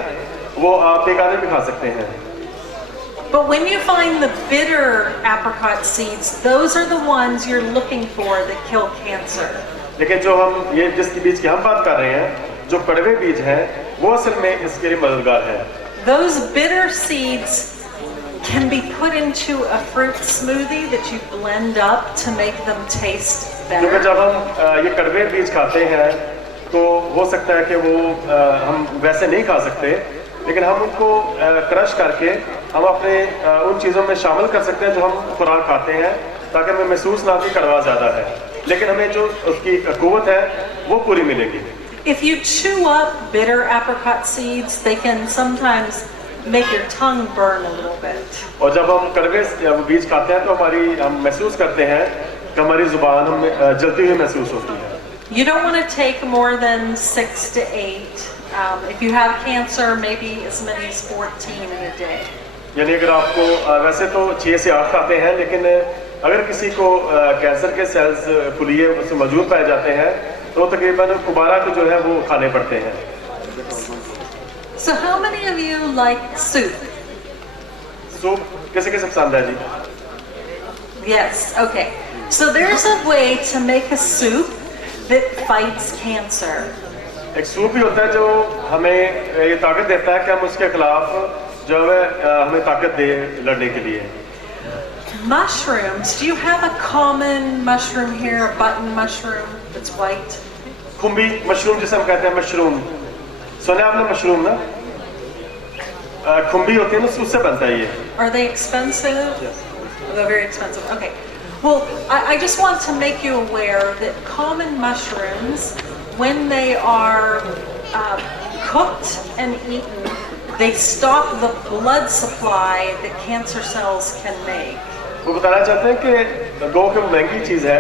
वो आप एक आधे भी खा सकते हैं। But when you find the bitter apricot seeds, those are the ones you're looking for that kill cancer. लेकिन जो हम ये जिसके बीज की हम बात कर रहे हैं, जो कड़वे बीज हैं, वो असल में इसके लिए मददगार है। Those bitter seeds can be put into a fruit smoothie that you blend up to make them taste क्योंकि better. जब हम ये कड़वे बीज खाते हैं तो हो सकता है कि वो हम वैसे नहीं खा सकते, लेकिन हम उनको क्रश करके हम अपने उन चीज़ों में शामिल कर सकते हैं जो हम खुराक खाते हैं, ताकि हमें महसूस ना हो कि कड़वा ज़्यादा है, लेकिन हमें जो उसकी कुव्वत है वो पूरी मिलेगी। If you chew up bitter apricot seeds, they can sometimes make your tongue burn a little bit. और जब हम कड़वे बीज खाते हैं तो हम महसूस करते हैं कि हमारी जुबान हमें जलती हुई महसूस होती है। You don't want to take more than 6 to 8. If you have cancer, maybe as many as 14 in a day. यानी अगर आपको वैसे तो 6 से 8 खाते हैं, लेकिन अगर किसी को कैंसर के सेल्स फुलिए उसमें मौजूद पाए जाते हैं तो तकरीबन 12 को जो है वो खाने पड़ते हैं। So how many of you like soup? Soup किसे किसे पसंद है जी? Yes, okay. So there's a way to make a soup that fights cancer. एक सूप भी होता है जो हमें ये ताकत देता है कि हम उसके खिलाफ जो है हमें ताकत दे लड़ने के लिए। Mushrooms, do you have a common mushroom here, a button mushroom that's white? खुम्बी मशरूम जिसे हम कहते हैं, मशरूम सुना आपने? मशरूम ना खुम्बी होती है ना, उससे बनता है ये। Are they expensive? They're very expensive. Okay. Well, I just want to make you aware that common mushrooms, when they are cooked and eaten, they stop the blood supply that cancer cells can make. वो बताना चाहते हैं कि गौ की महंगी चीज़ है,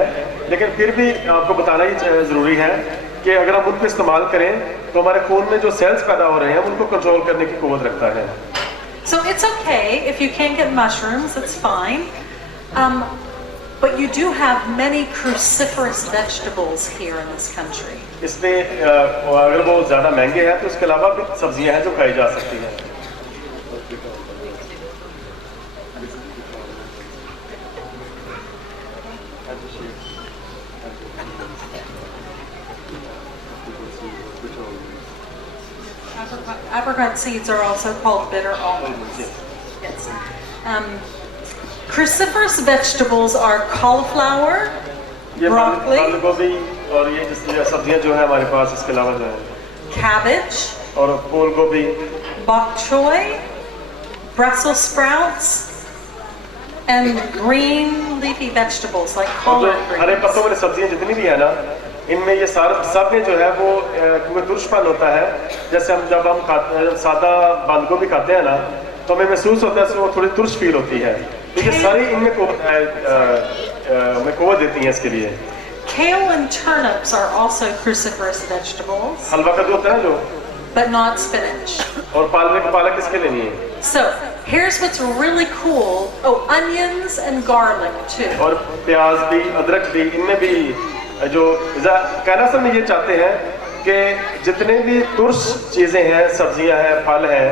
लेकिन फिर भी आपको बताना ही ज़रूरी है कि अगर हम उनको इस्तेमाल करें तो हमारे खून में जो सेल्स पैदा हो रहे हैं उनको कंट्रोल करने की क़ुव्वत रखता है। So it's okay if you can't get mushrooms, that's fine. But you do have many cruciferous vegetables here in this country. इसमें अगर वो ज़्यादा महंगे हैं तो उसके अलावा भी सब्जियां हैं जो खाई जा सकती हैं। Apricot seeds are also called bitter almonds. Yes. Cruciferous vegetables are cauliflower, ये broccoli, बंद गोभी और ये सब्जियां जो है हमारे पास, इसके अलावा जो है cabbage, और फूल गोभी, bok choy, Brussels sprouts, and green leafy vegetables like और collard जो हरे greens. पत्तों वाली सब्जियां जितनी भी है ना, इनमें ये सब में जो है वो क्योंकि तुर्शपन होता है। जैसे हम जब हम सादा बंद गोभी खाते हैं ना तो हमें महसूस होता है वो थोड़ी तुर्श फील होती है, तो ये सारी इनमें क़ुव्वत देती हैं इसके लिए। Kale and turnips are also cruciferous vegetables, हलवा कद्दू होता है जो, but not spinach. और पालक किसके लिए नहीं है। So here's what's really cool. Oh, onions and garlic too. और प्याज भी, अदरक भी, इनमें भी जो कहना सब में ये चाहते हैं कि जितने भी तुर्श चीज़ें हैं, सब्जियां हैं, फल हैं,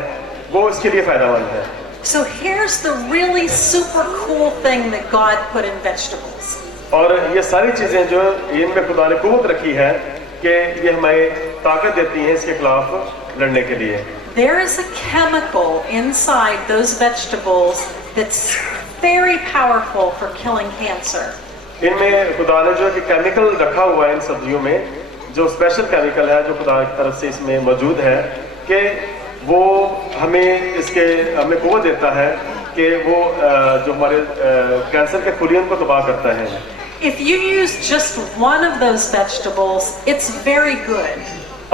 वो इसके लिए फ़ायदेमंद है। So here's the really super cool thing that God put in vegetables. और ये सारी चीज़ें जो इनमें खुदा ने क़ुव्वत रखी है कि ये हमें ताकत देती हैं इसके खिलाफ लड़ने के लिए। There is a chemical inside those vegetables that's very powerful for killing cancer. इनमें खुदा ने जो कि केमिकल रखा हुआ है इन सब्जियों में, जो स्पेशल केमिकल है जो खुदा की तरफ से इसमें मौजूद है, कि वो हमें क़ुव्वत देता है कि वो जो हमारे कैंसर के फुलियों को तबाह करता है। If you use just one of those vegetables, it's very good.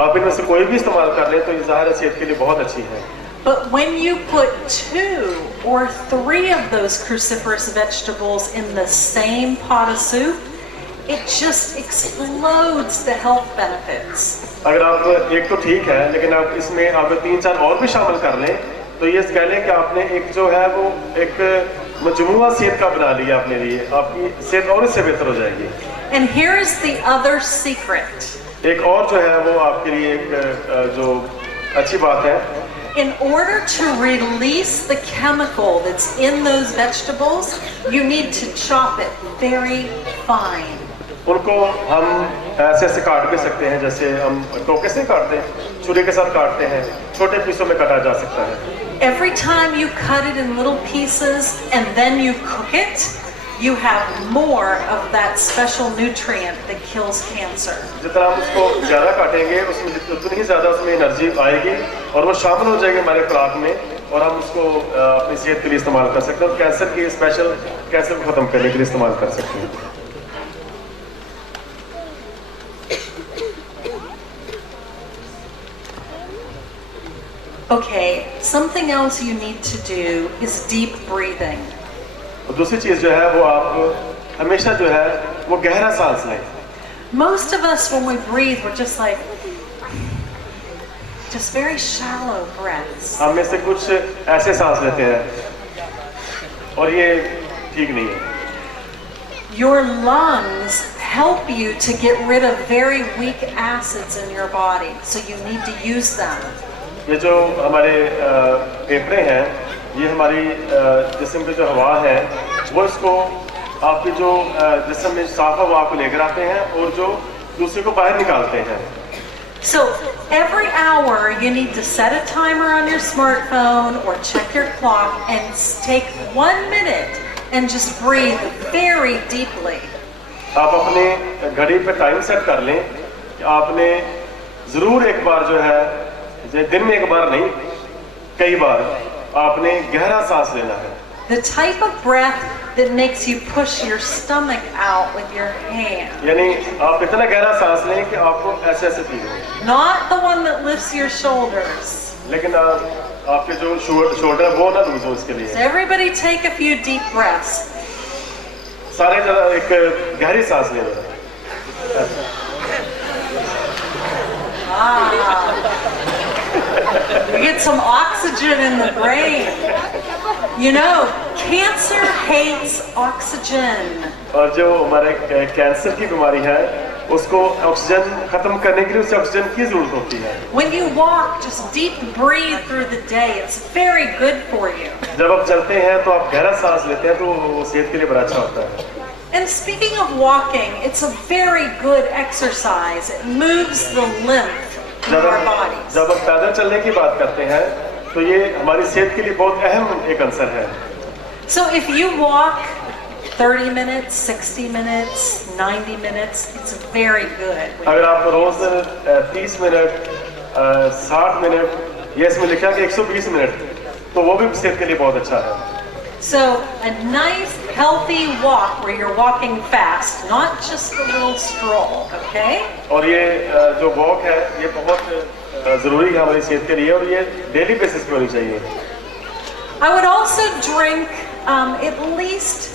आप इनमें से कोई भी इस्तेमाल कर लें तो ये ज़ाहिर है सेहत के लिए बहुत अच्छी है। But when you put 2 or 3 of those cruciferous vegetables in the same pot of soup, it just explodes the health benefits. अगर आप एक तो ठीक है, लेकिन आप इसमें आप 3-4 और भी शामिल कर लें तो ये कह लें कि आपने एक जो है वो एक मजमुआ सेहत का बना लिया अपने लिए, आपकी सेहत और इससे बेहतर हो जाएगी। And here is the other secret. एक और जो है वो आपके लिए एक जो अच्छी बात है, In order to release the chemical that's in those vegetables, you need to chop it very fine. उनको हम ऐसे ऐसे काट भी सकते हैं, जैसे हम टोके से काटते हैं, छुरी के साथ काटते हैं, छोटे पीसों में काटा जा सकता है। Every time you cut it in little pieces and then you cook it, you have more of that special nutrient that kills cancer. जितना हम उसको ज़्यादा काटेंगे उसमें उतनी ही ज़्यादा उसमें एनर्जी आएगी और वो शामिल हो जाएगी हमारे खुराक में, और हम उसको अपनी सेहत के लिए इस्तेमाल कर सकते हैं और कैंसर की स्पेशल कैंसर को ख़त्म करने के लिए इस्तेमाल कर सकते हैं। Okay, something else you need to do is deep breathing. और दूसरी चीज़ जो है वो आप हमेशा जो है वो गहरा सांस लें। Most of us when we breathe, we're just like, just very shallow breaths. हम में से कुछ ऐसे सांस लेते हैं और ये ठीक नहीं है। Your lungs help you to get rid of very weak acids in your body, so you need to use them. ये जो हमारे फेफड़े हैं, ये हमारी जिस्म की जो हवा है वो इसको आपकी जो जिस्म में साफ हवा को लेकर आते हैं और जो दूसरे को बाहर निकालते हैं। So every hour you need to set a timer on your smartphone or check your clock and take 1 minute and just breathe very deeply. आप अपने घड़ी पे टाइम सेट कर लें कि आपने ज़रूर एक बार जो है, दिन में एक बार नहीं, कई बार आपने गहरा सांस लेना है। The type of breath that makes you push your stomach out with your hand. यानी आप इतना गहरा सांस लें कि आपको ऐसे ऐसे फील हो। Not the one that lifts your shoulders. लेकिन आपके जो शोल्डर वो ना लूज हो, इसके लिए So everybody take a few deep breaths. सारे जरा एक गहरी सांस लें। We get some oxygen in the brain. You know, cancer hates oxygen. और जो हमारे कैंसर की बीमारी है उसको ऑक्सीजन खत्म करने के लिए उसे ऑक्सीजन की जरूरत होती है। When you walk, just deep breathe through the day. It's very good for you. जब आप चलते हैं तो आप गहरा सांस लेते हैं तो वो सेहत के लिए बड़ा अच्छा होता है। And speaking of walking, it's a very good exercise. It moves the lymph in our bodies. जब हम पैदल चलने की बात करते हैं तो ये हमारी सेहत के लिए बहुत अहम एक अंसर है। So if you walk 30 minutes, 60 minutes, 90 minutes, it's very good. अगर आप रोज 30 मिनट 60 मिनट, ये इसमें लिखा है कि 120 मिनट, तो वो भी सेहत के लिए बहुत अच्छा है। So a nice healthy walk where you're walking fast, not just a little stroll, okay? और ये जो वॉक है ये बहुत ज़रूरी है हमारी सेहत के लिए और ये डेली बेसिस पे होनी चाहिए। I would also drink at least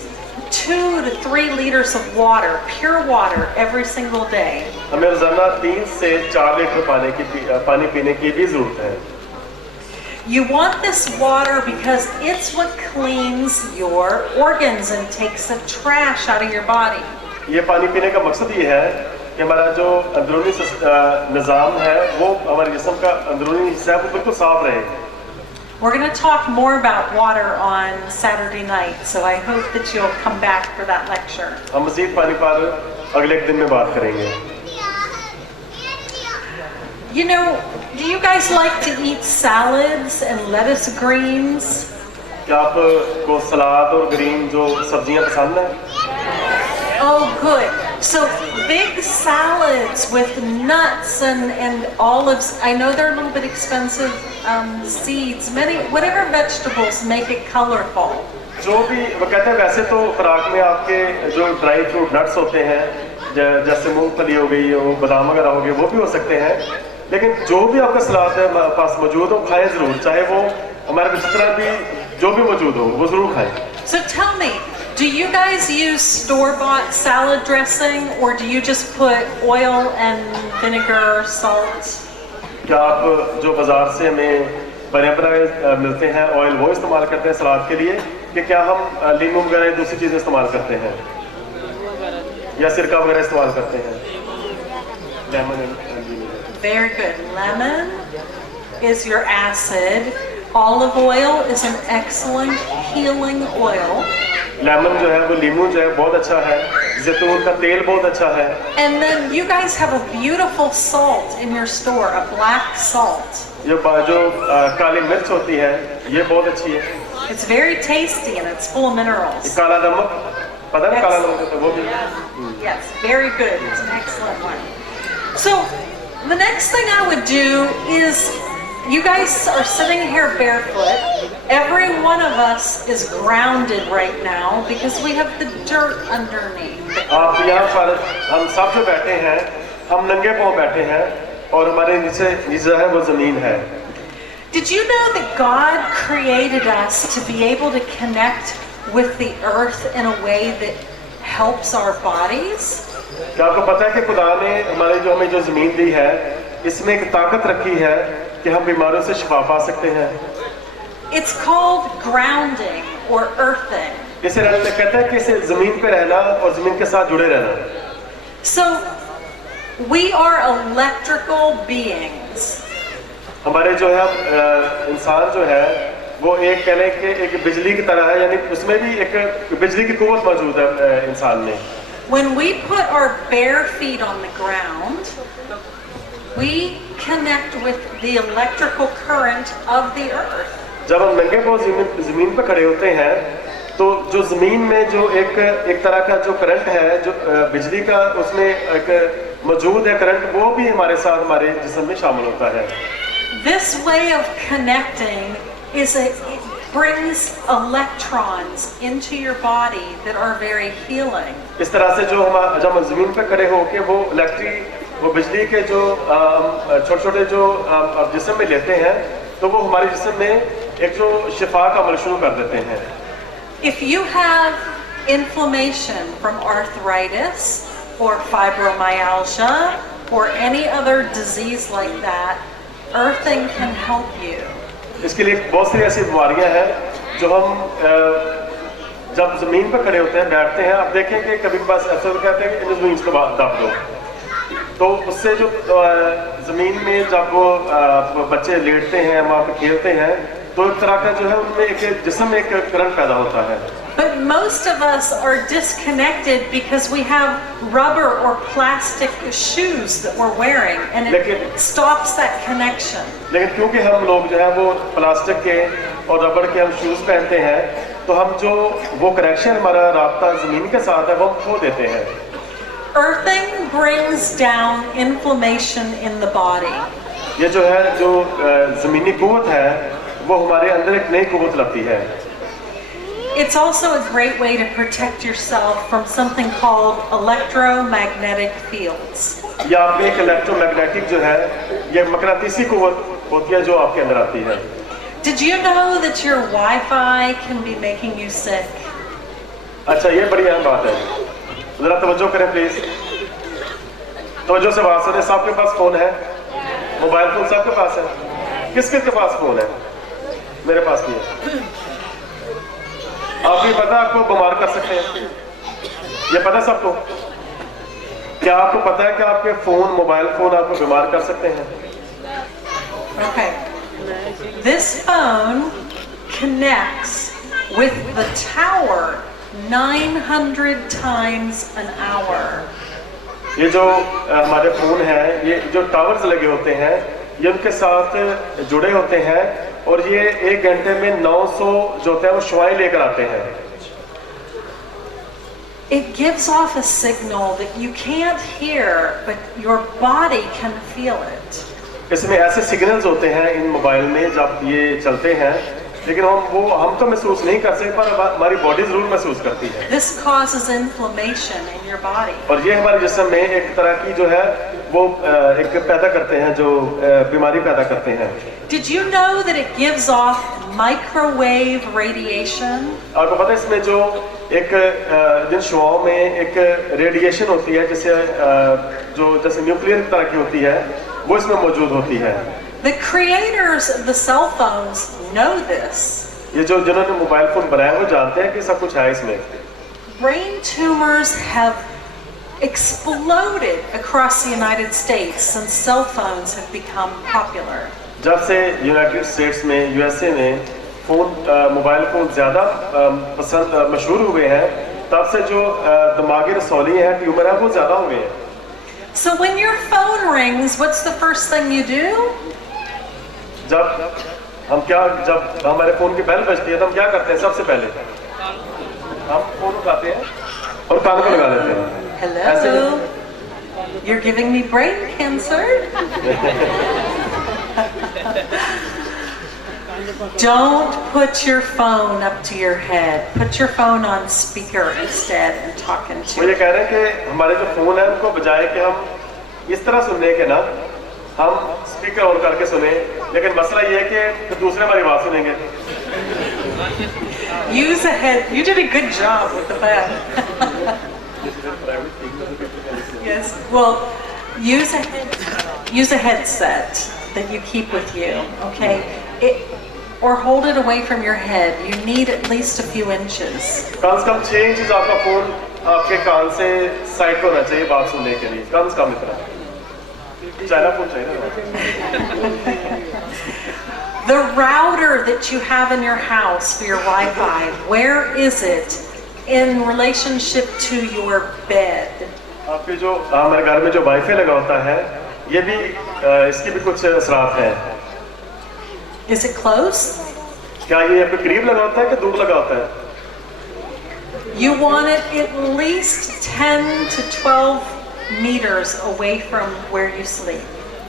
2 to 3 liters of water, pure water, every single day. हमें रोजाना 3 से 4 लीटर पानी पीने की भी जरूरत है। You want this water because it's what cleans your organs and takes the trash out of your body. ये पानी पीने का मकसद ये है कि हमारा जो अंदरूनी निज़ाम है वो हमारे जिस्म का अंदरूनी हिस्सा है वो बिल्कुल साफ रहे। We're going to talk more about water on Saturday night, so I hope that you'll come back for that lecture. हम मज़ीद पानी पर अगले दिन में बात करेंगे। You know, do you guys like to eat salads and lettuce greens? क्या आपको सलाद और ग्रीन जो सब्जियां पसंद हैं? Oh, good. So big salads with nuts and olives. I know they're a little bit expensive. Seeds, whatever vegetables make it colorful. जो भी वो कहते हैं वैसे तो खुराक में आपके जो ड्राई फ्रूट नट्स होते हैं जैसे मूंगफली हो गई हो, बादाम वगैरह हो गए, वो भी हो सकते हैं, लेकिन जो भी आपका सलाद है पास मौजूद हो खाएं जरूर, चाहे वो हमारे जितना भी जो भी मौजूद हो वो जरूर खाएं। So tell me, do you guys use store-bought salad dressing or do you just put oil and vinegar, salt? क्या आप जो बाजार से हमें बने मिलते हैं ऑयल, वो इस्तेमाल करते हैं सलाद के लिए, कि क्या हम लीमू वगैरह दूसरी चीज़ें इस्तेमाल करते हैं या सिरका वगैरह इस्तेमाल करते हैं? Lemon. Very good. Lemon is your acid. Olive oil is an excellent healing oil. Lemon जो है वो लीमू जो है बहुत अच्छा है, जैतून का तेल बहुत अच्छा है। And then you guys have a beautiful salt in your store, a black salt. जो काली मिर्च होती है ये बहुत अच्छी है। It's very tasty and it's full of minerals. काला नमक, पता है काला नमक होता है वो भी। Yes, very good. It's an excellent one. So, the next thing I would do is, you guys are sitting here barefoot. Every one of us is grounded right now because we have the dirt underneath. आप यहाँ पर हम सब जो बैठे हैं, हम नंगे पाँव बैठे हैं और हमारे नीचे जो है वो ज़मीन है। Did you know that God created us to be able to connect with the earth in a way that helps our bodies? क्या आपको पता है कि खुदा ने हमें जो ज़मीन दी है, इसमें एक ताकत रखी है कि हम बीमारियों से शिफा पा सकते हैं। It's called grounding or earthing. इसे कहते हैं कि इसे ज़मीन पे रहना और ज़मीन के साथ जुड़े रहना। So, we are electrical beings. हमारे जो है इंसान जो है वो एक कहने के एक बिजली की तरह है, यानी उसमें भी एक बिजली की कुव्वत मौजूद है इंसान में। When we put our bare feet on the ground, we connect with the electrical current of the earth. जब हम नंगे पाँव ज़मीन पर खड़े होते हैं तो जो ज़मीन में जो एक तरह का जो करंट है, जो बिजली का उसमें एक मौजूद है करंट, वो भी हमारे साथ हमारे जिस्म में शामिल होता है। This way of connecting it brings electrons into your body that are very healing. इस तरह से जब हम ज़मीन पर खड़े होके वो बिजली के जो छोटे-छोटे जो जिस्म में लेते हैं, तो वो हमारे जिस्म में एक जो शिफा का अमल शुरू कर देते हैं। If you have inflammation from arthritis or fibromyalgia or any other disease like that, earthing can help you. इसके लिए बहुत सी ऐसी बीमारियां हैं जो हम जब ज़मीन पर खड़े होते हैं, बैठते हैं, आप देखें कि कभी पास ऐसा कहते हैं कि इन ज़मीन को दब दो, तो उससे जो ज़मीन में जब वो बच्चे लेटते हैं, वहाँ पे खेलते हैं, तो एक तरह का जो है उनमें एक जिस्म में एक करंट पैदा होता है। But most of us are disconnected because we have rubber or plastic shoes that we're wearing, and it stops that connection. लेकिन क्योंकि हम लोग जो है वो प्लास्टिक के और रबड़ के हम शूज़ पहनते हैं, तो हम जो वो कनेक्शन हमारा राब्ता ज़मीन के साथ है वो हम खो देते हैं। Earthing brings down inflammation in the body. ये जो है जो ज़मीनी कुव्वत है वो हमारे अंदर एक नई कुव्वत लाती है। It's also a great way to protect yourself from something called electromagnetic fields. या आप एक इलेक्ट्रोमैग्नेटिक जो है ये मकनातीसी कुव्वत होती है जो आपके अंदर आती है। Did you know that your Wi-Fi can be making you sick? अच्छा, ये बड़ी अहम बात है, जरा तवज्जो करें प्लीज, तवज्जो से बात सुने। सबके पास फोन है, मोबाइल फोन सबके पास है, किस किस के पास फोन है? मेरे पास नहीं है। आपको पता है आपको बीमार कर सकते हैं, ये पता है सबको? क्या आपको पता है कि आपके फोन, मोबाइल फोन आपको बीमार कर सकते हैं? Okay. This phone connects with the tower 900 times an hour. ये जो हमारे फोन है, ये जो टावर्स लगे होते हैं, ये उनके साथ जुड़े होते हैं और ये एक घंटे में 900 जो होते हैं वो शुआएं लेकर आते हैं। It gives off a signal that you can't hear, but your body can feel it. इसमें ऐसे सिग्नल्स होते हैं इन मोबाइल में जब ये चलते हैं, लेकिन हम तो महसूस नहीं कर सकते, पर हमारी बॉडी जरूर महसूस करती है। This causes inflammation in your body. और ये हमारे जिस्म में एक तरह की जो है वो एक पैदा करते हैं, जो बीमारी पैदा करते हैं। Did you know that it gives off microwave radiation? आपको पता है इसमें जो एक जिन शुआओं में एक रेडिएशन होती है, जैसे न्यूक्लियर तरह की होती है, वो इसमें मौजूद होती है। The creators of the cell phones know this. ये जो जिन्होंने मोबाइल फोन बनाया वो जानते हैं कि सब कुछ है इसमें. Brain tumors have exploded across the United States since cell phones have become popular. जब से यूनाइटेड स्टेट्स में यूएसए में मोबाइल फोन ज़्यादा मशहूर हुए हैं तब से जो दिमागी रसौली है ट्यूमर है वो ज़्यादा हुए हैं. So when your phone rings, what's the first thing you do? जब हमारे फोन की बेल बजती है तो हम क्या करते हैं? सबसे पहले हम फोन उठाते हैं और कान को लगा लेते हैं. Hello. You're giving me brain cancer. Don't put your phone up to your head. Put your phone on speaker instead and talk into वो ये it. कह रहे हैं कि हमारे जो फोन है उनको बजाय कि हम इस तरह सुनने के ना हम स्पीकर ऑन करके सुने, लेकिन मसला ये है कि फिर दूसरे हमारी आवाज सुनेंगे. Use a head. You did a good job with the bell. Yes. Well, use a headset that you keep with you. Okay. Or hold it away from your head. You need at least a few inches. कम से कम 6 इंच आपका फोन आपके कान से साइड पर होना चाहिए बात सुनने के लिए. कम से कम इतना. चाइना फोन चाहिए. The router that you have in your house for your Wi-Fi, where is it in relationship to your bed? आपके जो हमारे घर में जो वाईफाई लगा होता है ये भी इसकी भी कुछ असरात हैं. Is it close? क्या ये आपके करीब लगा होता है कि दूर लगा होता है? You want it at least 10 to 12 meters away from where you sleep.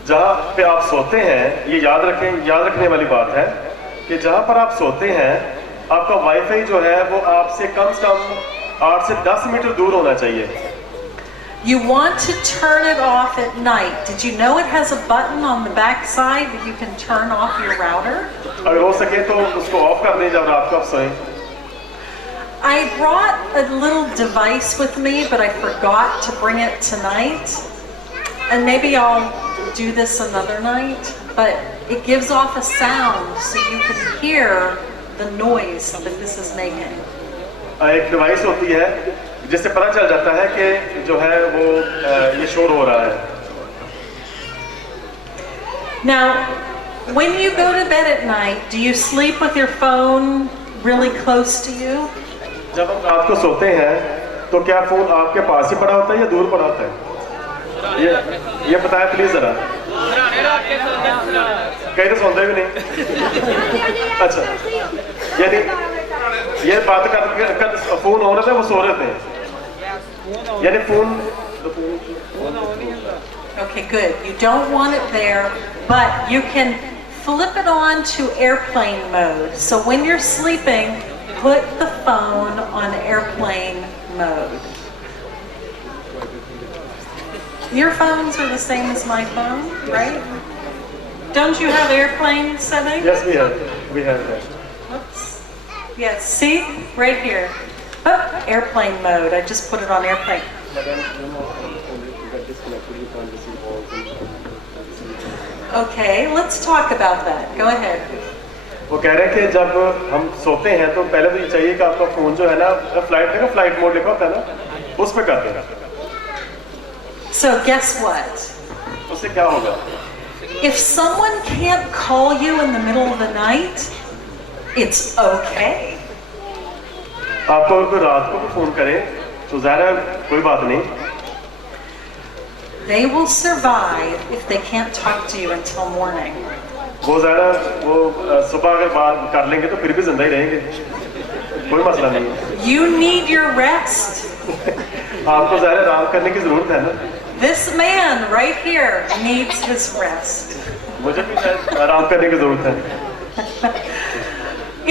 जहाँ पे आप सोते हैं ये याद रखने वाली बात है कि जहाँ पर आप सोते हैं आपका वाईफाई जो है वो आपसे कम 8 से 10 मीटर दूर होना चाहिए. You want to turn it off at night. Did you know it has a button on the back side that you can turn off your router? अगर हो सके तो उसको ऑफ कर दें जब रात को आप सोएं. I brought a little device with me, but I forgot to bring it tonight. And maybe I'll do this another night. But it gives off a sound so you can hear the noise that this is making. एक डिवाइस होती है जिससे पता चल जाता है कि जो है वो ये शोर हो रहा है. Now, when you go to bed at night, do you sleep with your phone really close to you? जब हम रात को सोते हैं तो क्या फोन आपके पास ही पड़ा होता है या दूर पड़ा होता है? ये बताएं प्लीज जरा. कहीं तो सोते भी नहीं. अच्छा, यानी ये बात कर फोन हो रहे थे वो सो रहे थे यानी phone. Okay, good. You don't want it there, but you can flip it on to airplane mode. So when you're sleeping, put the phone on airplane mode. Your phones are the same as my phone, right? Don't you have airplane setting? Yes, we have that. Oops. Yes, see? Right here. Oh, airplane mode. I just put it on airplane. Okay, let's talk about that. Go ahead. वो कह रहे हैं कि जब हम सोते हैं तो पहले तो ये चाहिए कि आपका फोन जो है ना फ्लाइट मोड लिखा होता है ना उस पे कर देना. So guess what? उससे क्या होगा? If someone can't call you in the middle of the night, it's okay. आपको अगर कोई रात को भी फोन करे तो ज़ाहिर है कोई बात नहीं. They will survive if they can't talk to you until morning. वो ज़ाहिर वो सुबह अगर बात कर लेंगे तो फिर भी जिंदा ही रहेंगे. कोई मसला नहीं है. You need your rest. आपको ज़ाहिर आराम करने की ज़रूरत है ना. This man right here needs his rest. मुझे भी आराम करने की ज़रूरत है.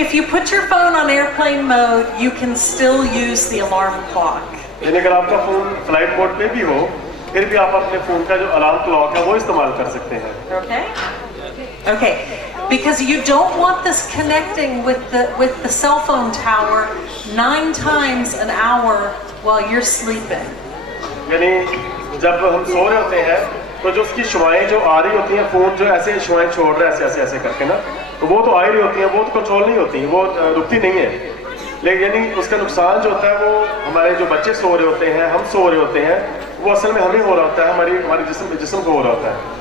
If you put your phone on airplane mode, you can still use the alarm clock. यानी अगर आपका फोन फ्लाइट मोड पे भी हो फिर भी आप अपने फोन का जो अलार्म क्लॉक है वो इस्तेमाल कर सकते हैं. Okay? Okay. Because you don't want this connecting with the cell phone tower 9 times an hour while you're sleeping. यानी जब हम सो रहे होते हैं तो जो उसकी शुआएं जो आ रही होती हैं, फ़ोन जो ऐसे शुआएं छोड़ रहा है ऐसे ऐसे ऐसे करके ना, तो वो तो आ ही रही होती हैं, वो तो कंट्रोल नहीं होती, वो रुकती नहीं है। लेकिन यानी उसका नुकसान जो होता है वो हमारे जो बच्चे सो रहे होते हैं, हम सो रहे होते हैं, वो असल में हमें हो रहा होता है, हमारे जिस्म को हो रहा होता है।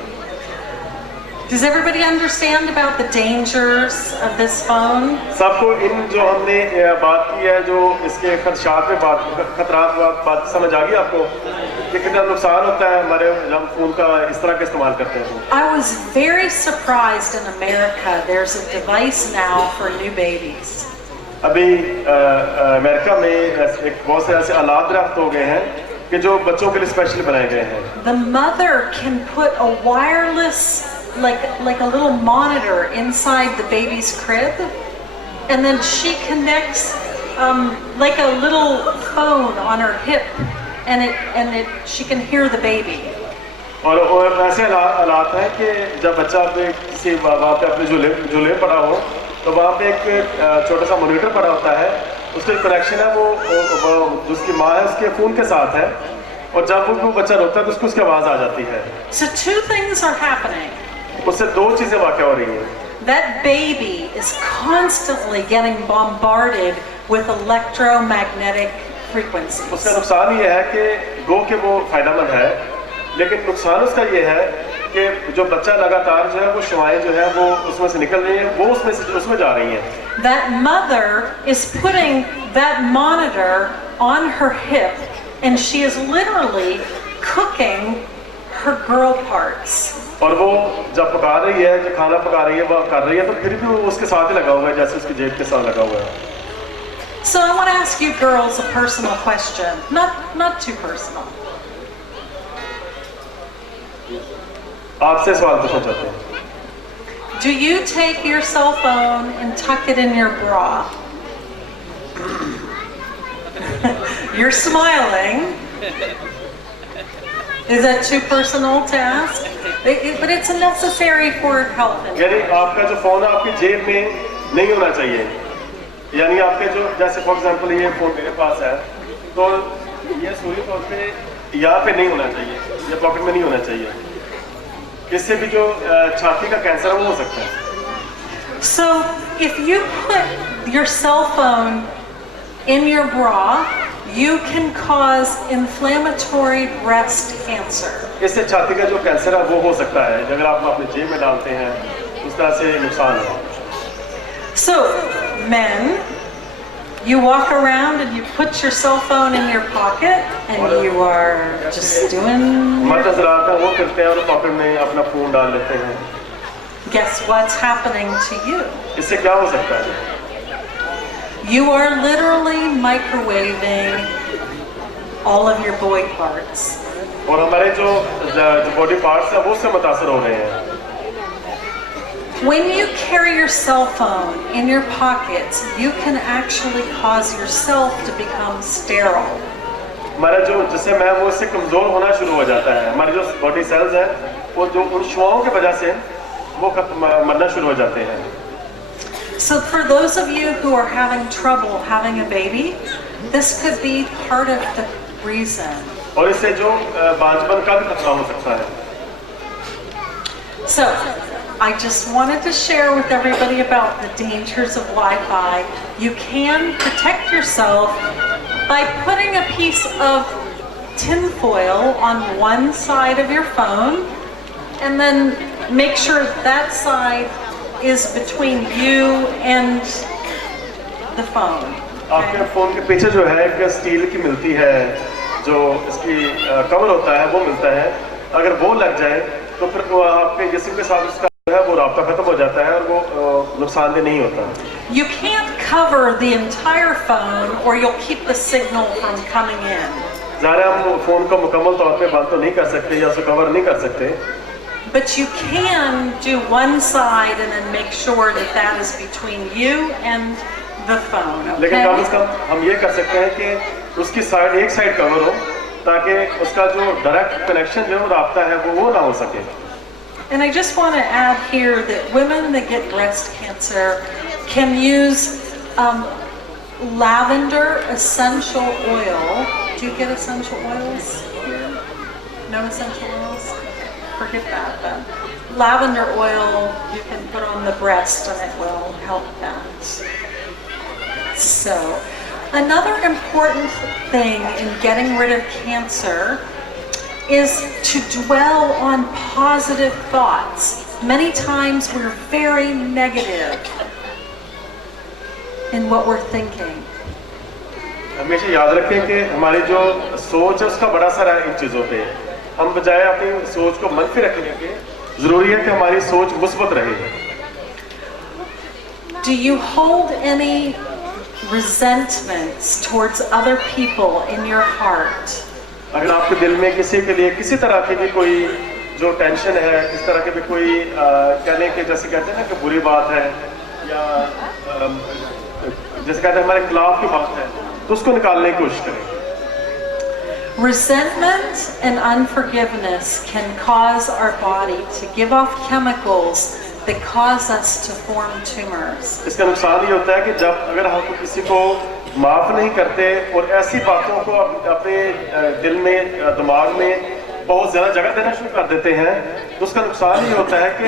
Does everybody understand about the dangers of this phone? सबको इन जो हमने बात की है, जो इसके खदशात में खतरात बात समझ आ गई आपको कि कितना नुकसान होता है हमारे हम फोन का इस तरह का इस्तेमाल करते हैं। I was very surprised in America. There's a device now for new babies. अभी अमेरिका में एक बहुत से ऐसे आलात दराफ्त हो गए हैं कि जो बच्चों के लिए स्पेशल बनाए गए हैं। The mother can put a wireless, like a little monitor inside the baby's crib, and then she connects like a little phone on her hip, and she can hear the baby. और ऐसे हालात हैं कि जब बच्चा किसी वहाँ पे अपने झूले पड़ा हो, तो वहाँ पे एक छोटा सा मॉनिटर पड़ा होता है, उसका एक कनेक्शन है, वो जो उसकी माँ है उसके फ़ोन के साथ है, और जब वो बच्चा रोता है तो उसकी आवाज़ आ जाती है। So two things are happening. उससे दो चीज़ें वाक़या हो रही हैं। That baby is constantly getting bombarded with electromagnetic frequencies. उसका नुकसान ये है कि गो के वो फ़ायदेमंद है, लेकिन नुकसान उसका ये है कि जो बच्चा लगातार जो है वो शुआएं जो है वो उसमें से निकल रही हैं, वो उसमें जा रही हैं। That mother is putting that monitor on her hip, and she is literally cooking her girl parts. और वो जब पका रही है, जो खाना पका रही है, वो कर रही है, तो फिर भी वो उसके साथ ही लगा हुआ है, जैसे उसकी जेब के साथ लगा हुआ है। So I want to ask you girls a personal question, not too personal. आपसे सवाल पूछना चाहते हैं। Do you take your cell phone and tuck it in your bra? You're smiling. Is that too personal to ask? But it's necessary for health. यानी आपका जो फ़ोन है आपकी जेब में नहीं होना चाहिए, यानी आपके जो जैसे फॉर एग्जांपल ये फ़ोन मेरे पास है, तो ये सूर्य तौर पे यहाँ पे नहीं होना चाहिए, ये पॉकेट में नहीं होना चाहिए, इससे भी जो छाती का कैंसर है वो हो सकता है। So if you put your cell phone in your bra, you can cause inflammatory breast cancer. इससे छाती का जो कैंसर है वो हो सकता है, अगर आप अपने जेब में डालते हैं, उस तरह से नुकसान है। So men, you walk around and you put your cell phone in your pocket and you are just doing. मर्द हज़रात वो करते हैं और पॉकेट में अपना फ़ोन डाल लेते हैं। Guess what's happening to you? इससे क्या हो सकता है? You are literally microwaving all of your boy parts. और हमारे जो बॉडी पार्ट्स हैं वो उससे मुतासर हो रहे हैं। When you carry your cell phone in your pockets, you can actually cause yourself to become sterile. हमारा जो जिस्म है वो इससे कमज़ोर होना शुरू हो जाता है, हमारे जो बॉडी सेल्स हैं वो जो उन शुआओं की वजह से वो मरना शुरू हो जाते हैं। So for those of you who are having trouble having a baby, this could be part of the reason. और इससे जो बांझपन का भी खतरा हो सकता है। So I just wanted to share with everybody about the dangers of Wi-Fi. You can protect yourself by putting a piece of tin foil on one side of your phone, and then make sure that side is between you and the phone. आपके फ़ोन के पीछे जो है एक स्टील की मिलती है, जो इसकी कवर होता है वो मिलता है, अगर वो लग जाए तो फिर वो आपके जिस्म के साथ उसका जो है वो राब्ता खत्म हो जाता है और वो नुकसानदेह नहीं होता। You can't cover the entire phone or you'll keep the signal from coming in. ज़ाहिर है हम फ़ोन को मुकम्मल तौर पे बंद तो नहीं कर सकते या उसे कवर नहीं कर सकते, But you can do one side and then make sure that that is between you and the phone. लेकिन कम Okay? से कम हम ये कर सकते हैं कि उसकी साइड एक साइड कवर हो, ताकि उसका जो डायरेक्ट कनेक्शन जो राब्ता है वो ना हो सके। And I just want to add here that women that get breast cancer can use lavender essential oil. Do you get essential oils here? No essential oils? forget that. But lavender oil you can put on the breast and it will help that. So, another important thing in getting rid of cancer is to dwell on positive thoughts. Many times we're very negative in what we're thinking. हमेशा याद रखें कि हमारी जो सोच है उसका बड़ा असर है इन चीज़ों पे। हम बजाय अपनी सोच को मनफी रखने के ज़रूरी है कि हमारी सोच मुस्बत रहे। Do you hold any resentments towards other people in your heart? अगर आपके दिल में किसी के लिए किसी तरह की भी कोई जो टेंशन है, किस तरह की भी कोई कहने के जैसे कहते हैं ना कि बुरी बात है या जैसे कहते हैं हमारे खिलाफ की बात है, तो उसको निकालने की कोशिश करें। Resentment and unforgiveness can cause our body to give off chemicals that cause us to form tumors. इसका नुकसान ये होता है कि जब अगर हम किसी को माफ नहीं करते और ऐसी बातों को अपने दिल में दिमाग में बहुत ज़्यादा जगह देना शुरू कर देते हैं, तो उसका नुकसान ये होता है कि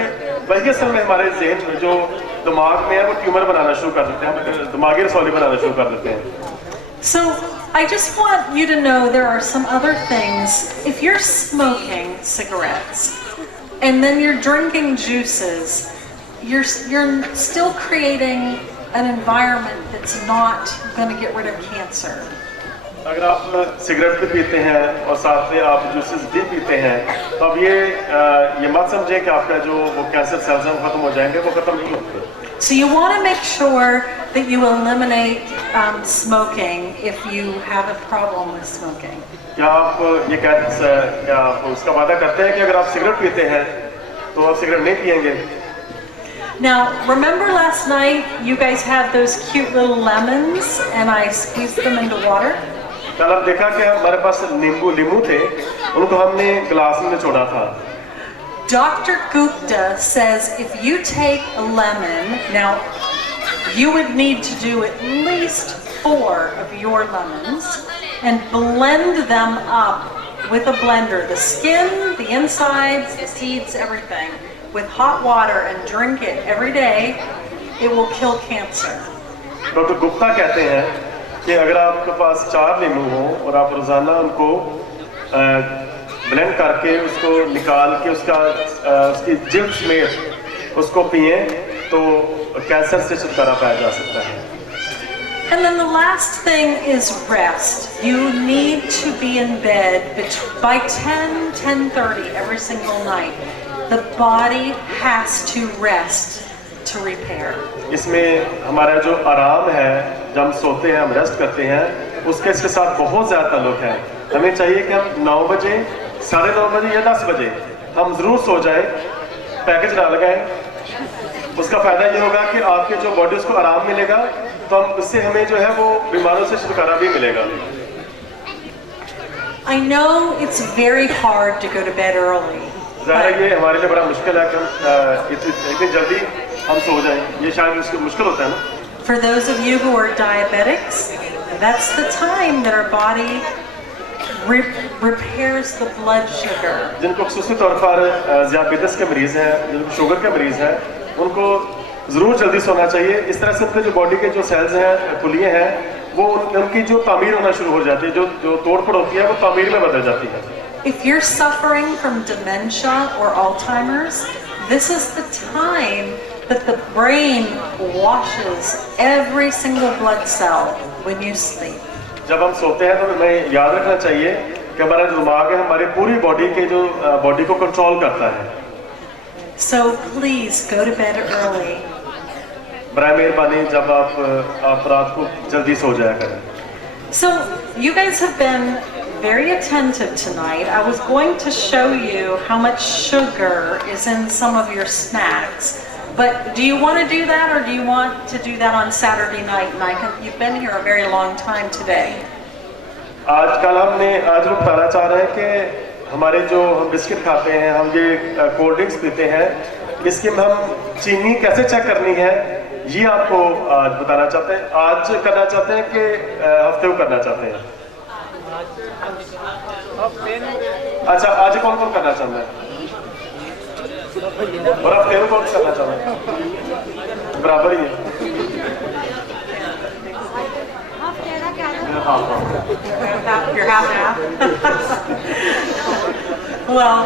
वही असल में हमारे ज़हन में जो दिमाग में है वो ट्यूमर बनाना शुरू कर देते हैं, दिमागी रसौली बनाना शुरू कर देते हैं। So I just want you to know there are some other things. If you're smoking cigarettes and then you're drinking juices, you're still creating an environment that's not going to get rid of cancer. अगर आप सिगरेट भी पीते हैं और साथ में आप जूसेस भी पीते हैं, तो अब ये मत समझें कि आपका जो वो कैंसर सेल्स हैं खत्म हो जाएंगे, वो खत्म नहीं होंगे। So you want to make sure that you eliminate smoking if you have a problem with smoking. क्या आप उसका वादा करते हैं कि अगर आप सिगरेट पीते हैं तो आप सिगरेट नहीं पिएंगे? Now, remember last night you guys had those cute little lemons and I squeezed them into water? कल हम देखा कि हमारे पास नींबू थे, उनको हमने गिलास में निचोड़ा था। Dr. Gupta says if you take a lemon, now you would need to do at least 4 of your lemons and blend them up with a blender, the skin, the insides, the seeds, everything, with hot water and drink it every day. It will kill cancer. Doctor Gupta कहते हैं कि अगर आपके पास 4 नींबू हो और आप रोजाना उनको ब्लेंड करके उसको निकाल के उसकी जिल्द समेत उसको पिए तो कैंसर से छुटकारा पाया जा सकता है। And then the last thing is rest. You need to be in bed by 10:30 every single night. The body has to rest to repair. इसमें हमारा जो आराम है, जब हम सोते हैं, हम रेस्ट करते हैं, उसके इसके साथ बहुत ज़्यादा ताल्लुक है। हमें चाहिए कि हम 9 बजे, 9:30 बजे या 10 बजे हम ज़रूर सो जाएं, पैकेज ना लगाएं। उसका फ़ायदा ये होगा कि आपके जो बॉडी उसको आराम मिलेगा, तो हम उससे हमें जो है वो बीमारों से छुटकारा भी मिलेगा। I know it's very hard to go to bed early. ज़ाहिर है ये हमारे लिए बड़ा मुश्किल है कि हम इतनी जल्दी हम सो जाएं, ये शायद मुश्किल होता है ना। For those of you who are diabetics, that's the time that our body repairs the blood sugar. जिनको खुसूसी तौर पर ज़ियाबेतिस के मरीज़ हैं, जिनको शुगर के मरीज़ हैं, उनको ज़रूर जल्दी सोना चाहिए। इस तरह से उनके जो बॉडी के जो सेल्स हैं, खुलियाँ हैं, वो उनकी जो तामीर होना शुरू हो जाती है, जो तोड़-फोड़ होती है, वो तामीर में बदल जाती है। If you're suffering from dementia or Alzheimer's, this is the time that the brain washes every single blood cell when you sleep. जब हम सोते हैं तो हमें याद रखना चाहिए कि हमारा जो दिमाग है हमारी पूरी बॉडी के जो बॉडी को कंट्रोल करता है। So please go to bed early. बराए मेहरबानी जब आप रात को जल्दी सो जाया करें। So you guys have been very attentive tonight. I was going to show you how much sugar is in some of your snacks. But do you want to do that or do you want to do that on Saturday night? And you've been here a very long time today. आज हम बताना चाह रहे हैं कि हमारे जो हम बिस्किट खाते हैं, हम ये कोल्ड ड्रिंक्स पीते हैं, इसकी हम चीनी कैसे चेक करनी है, ये आपको आज बताना चाहते हैं। आज करना चाहते हैं कि हफ्ते को करना चाहते हैं? अच्छा, आज कौन करना चाहता है? और आप तेरे कौन करना चाहोगे? बराबर ही है। हाँ, You're half now. Well,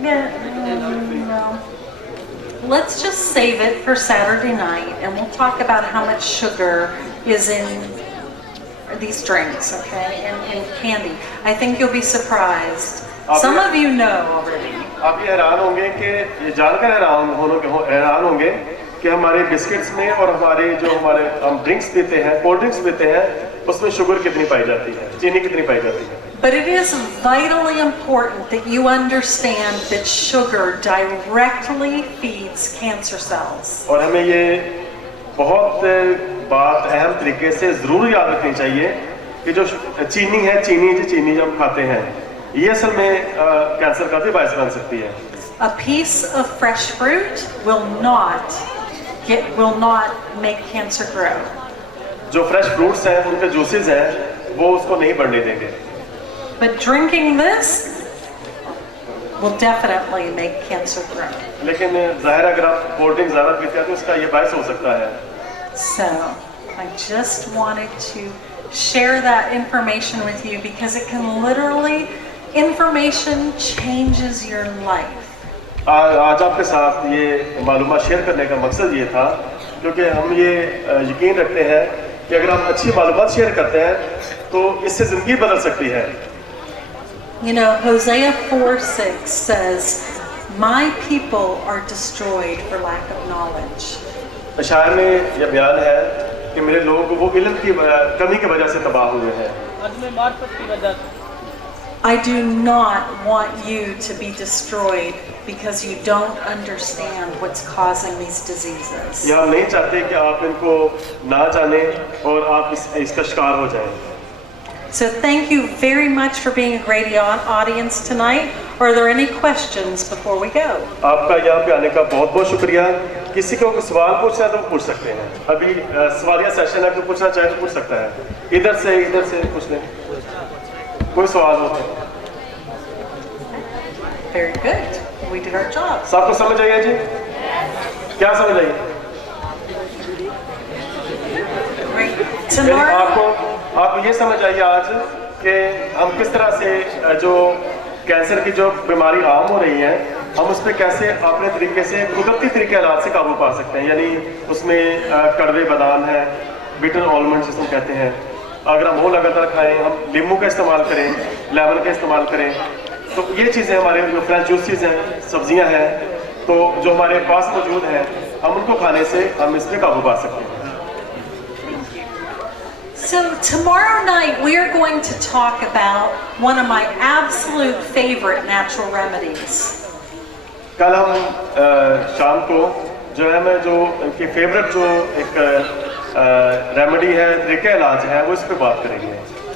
no. Let's just save it for Saturday night, and we'll talk about how much sugar is in these drinks, okay, and candy. I think you'll be surprised. Some of you know already. आप ये हैरान होंगे कि ये जानकर हैरान होंगे कि हमारे बिस्किट्स में और हमारे जो हमारे हम ड्रिंक्स पीते हैं, कोल्ड ड्रिंक्स पीते हैं, उसमें शुगर कितनी पाई जाती है, चीनी कितनी पाई जाती है। But it is vitally important that you understand that sugar directly feeds cancer cells. और हमें ये बहुत बात अहम तरीके से जरूर याद रखनी चाहिए कि जो चीनी है, चीनी जब हम खाते हैं, ये असल में कैंसर का भी बायस बन सकती है। A piece of fresh fruit will not make cancer grow. जो फ्रेश फ्रूट्स हैं, उनके जूसेस हैं, वो उसको नहीं बढ़ने देंगे। But drinking this will definitely make cancer grow. लेकिन जाहिर अगर आप कोल्ड ड्रिंक ज़्यादा पीते हैं तो उसका ये बायस हो सकता है। So I just wanted to share that information with you because it can literally, information changes your life. आज आपके साथ ये मालूमात शेयर करने का मकसद ये था क्योंकि हम ये यकीन रखते हैं कि अगर हम अच्छी मालूमात शेयर करते हैं तो इससे ज़िंदगी बदल सकती है। You know, Hosea 4:6 says, "My people are destroyed for lack of knowledge." शायर में यह बयान है कि मेरे लोग वो इल्म की कमी की वजह से तबाह हुए हैं। I do not want you to be destroyed because you don't understand what's causing these diseases. ये हम नहीं चाहते कि आप इनको ना जाने और आप इसका शिकार हो जाएं। So thank you very much for being a great audience tonight. Are there any questions before we go? आपका यहाँ पे आने का बहुत बहुत शुक्रिया। किसी को सवाल पूछना है तो पूछ सकते हैं। अभी सवालिया सेशन है, कोई पूछना चाहे तो पूछ सकता है। इधर से पूछ लें। कोई सवाल हो तो। Very good. We did our job. सबको समझ आइए जी? क्या समझ आइए? Tomorrow. आप ये समझ आइए आज कि हम किस तरह से जो कैंसर की जो बीमारी आम हो रही है, हम उस पर कैसे अपने तरीके से कुदरती तरीके इलाज से काबू पा सकते हैं। यानी उसमें कड़वे बादाम है, बिटर आलमंड जिसको कहते हैं, अगर हम वो लगातार खाएं, हम नींबू का इस्तेमाल करें, लेमन का इस्तेमाल करें, तो ये चीज़ें हमारे जो फ्रेश जूसेस हैं, सब्जियां हैं, तो जो हमारे पास मौजूद हैं, हम उनको खाने से हम इस पर काबू पा सकते हैं। So tomorrow night we are going to talk about one of my absolute favorite natural remedies. कल हम शाम को जो है मैं जो इनकी फेवरेट जो एक रेमेडी है, तरीका इलाज है, वो इस पे बात करेंगे।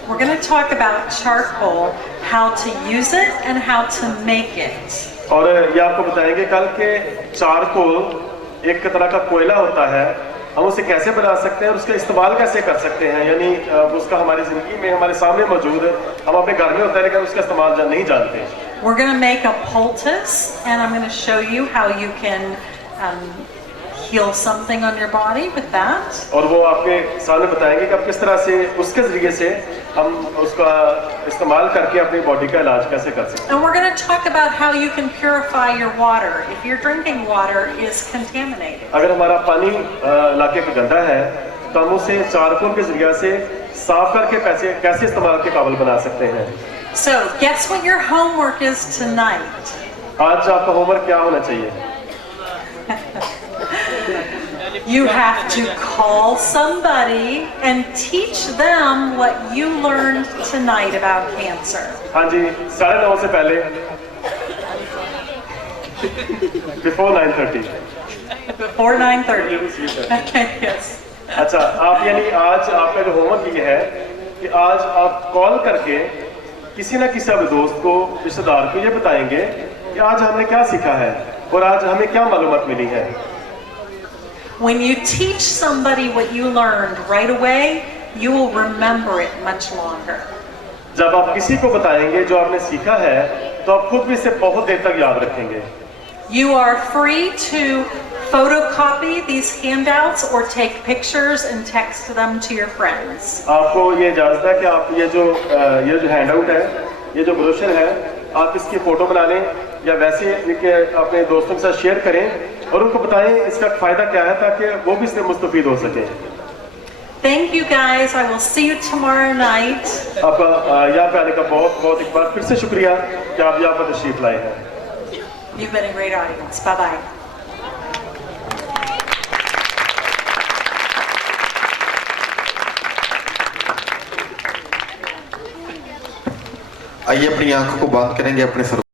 We're going to talk about charcoal, how to use it and how to make it. और ये आपको बताएंगे कल के चारकोल एक तरह का कोयला होता है, हम उसे कैसे बना सकते हैं और उसका इस्तेमाल कैसे कर सकते हैं। यानी उसका हमारी ज़िंदगी में हमारे सामने मौजूद है, हम अपने घर में होता है लेकिन उसका इस्तेमाल नहीं जानते। We're going to make a poultice and I'm going to show you how you can heal something on your body with that. और वो आपके सामने बताएंगे कि आप किस तरह से उसके ज़रिए से हम उसका इस्तेमाल करके अपनी बॉडी का इलाज कैसे कर सकते हैं। And we're going to talk about how you can purify your water if your drinking water is contaminated. अगर हमारा पानी इलाके का गंदा है तो हम उसे चारकोल के जरिए से साफ करके कैसे इस्तेमाल के काबिल बना सकते हैं। So guess what your homework is tonight? आज आपका होमवर्क क्या होना चाहिए? You have to call somebody and teach them what you learned tonight about cancer. हाँ जी, 9:30 से पहले before 9:30. Before 9:30. Okay, yes. अच्छा, आप यानी आज आपका जो होमवर्क ये है कि आज आप कॉल करके किसी ना किसी अपने दोस्त को, रिश्तेदार को ये बताएंगे कि आज हमने क्या सीखा है और आज हमें क्या मालूमात मिली है। When you teach somebody what you learned right away, you will remember it much longer. जब आप किसी को बताएंगे जो आपने सीखा है तो आप खुद भी इसे बहुत देर तक याद रखेंगे। You are free to photocopy these handouts or take pictures and text them to your friends. आपको ये इजाज़त है कि आप ये जो हैंडआउट है, ये जो ब्रोशर है, आप इसकी फ़ोटो बना लें या वैसे इनके अपने दोस्तों के साथ शेयर करें और उनको बताएं इसका फ़ायदा क्या है ताकि वो भी इससे मुस्तफ़ीद हो सकें। Thank you guys. I will see you tomorrow night. आपका यहाँ पे आने का बहुत बहुत एक बार फिर से शुक्रिया कि आप यहाँ पर तशरीफ़ लाए हैं। You've been a great audience. Bye-bye. आइए अपनी आंखों को बंद करेंगे, अपने सर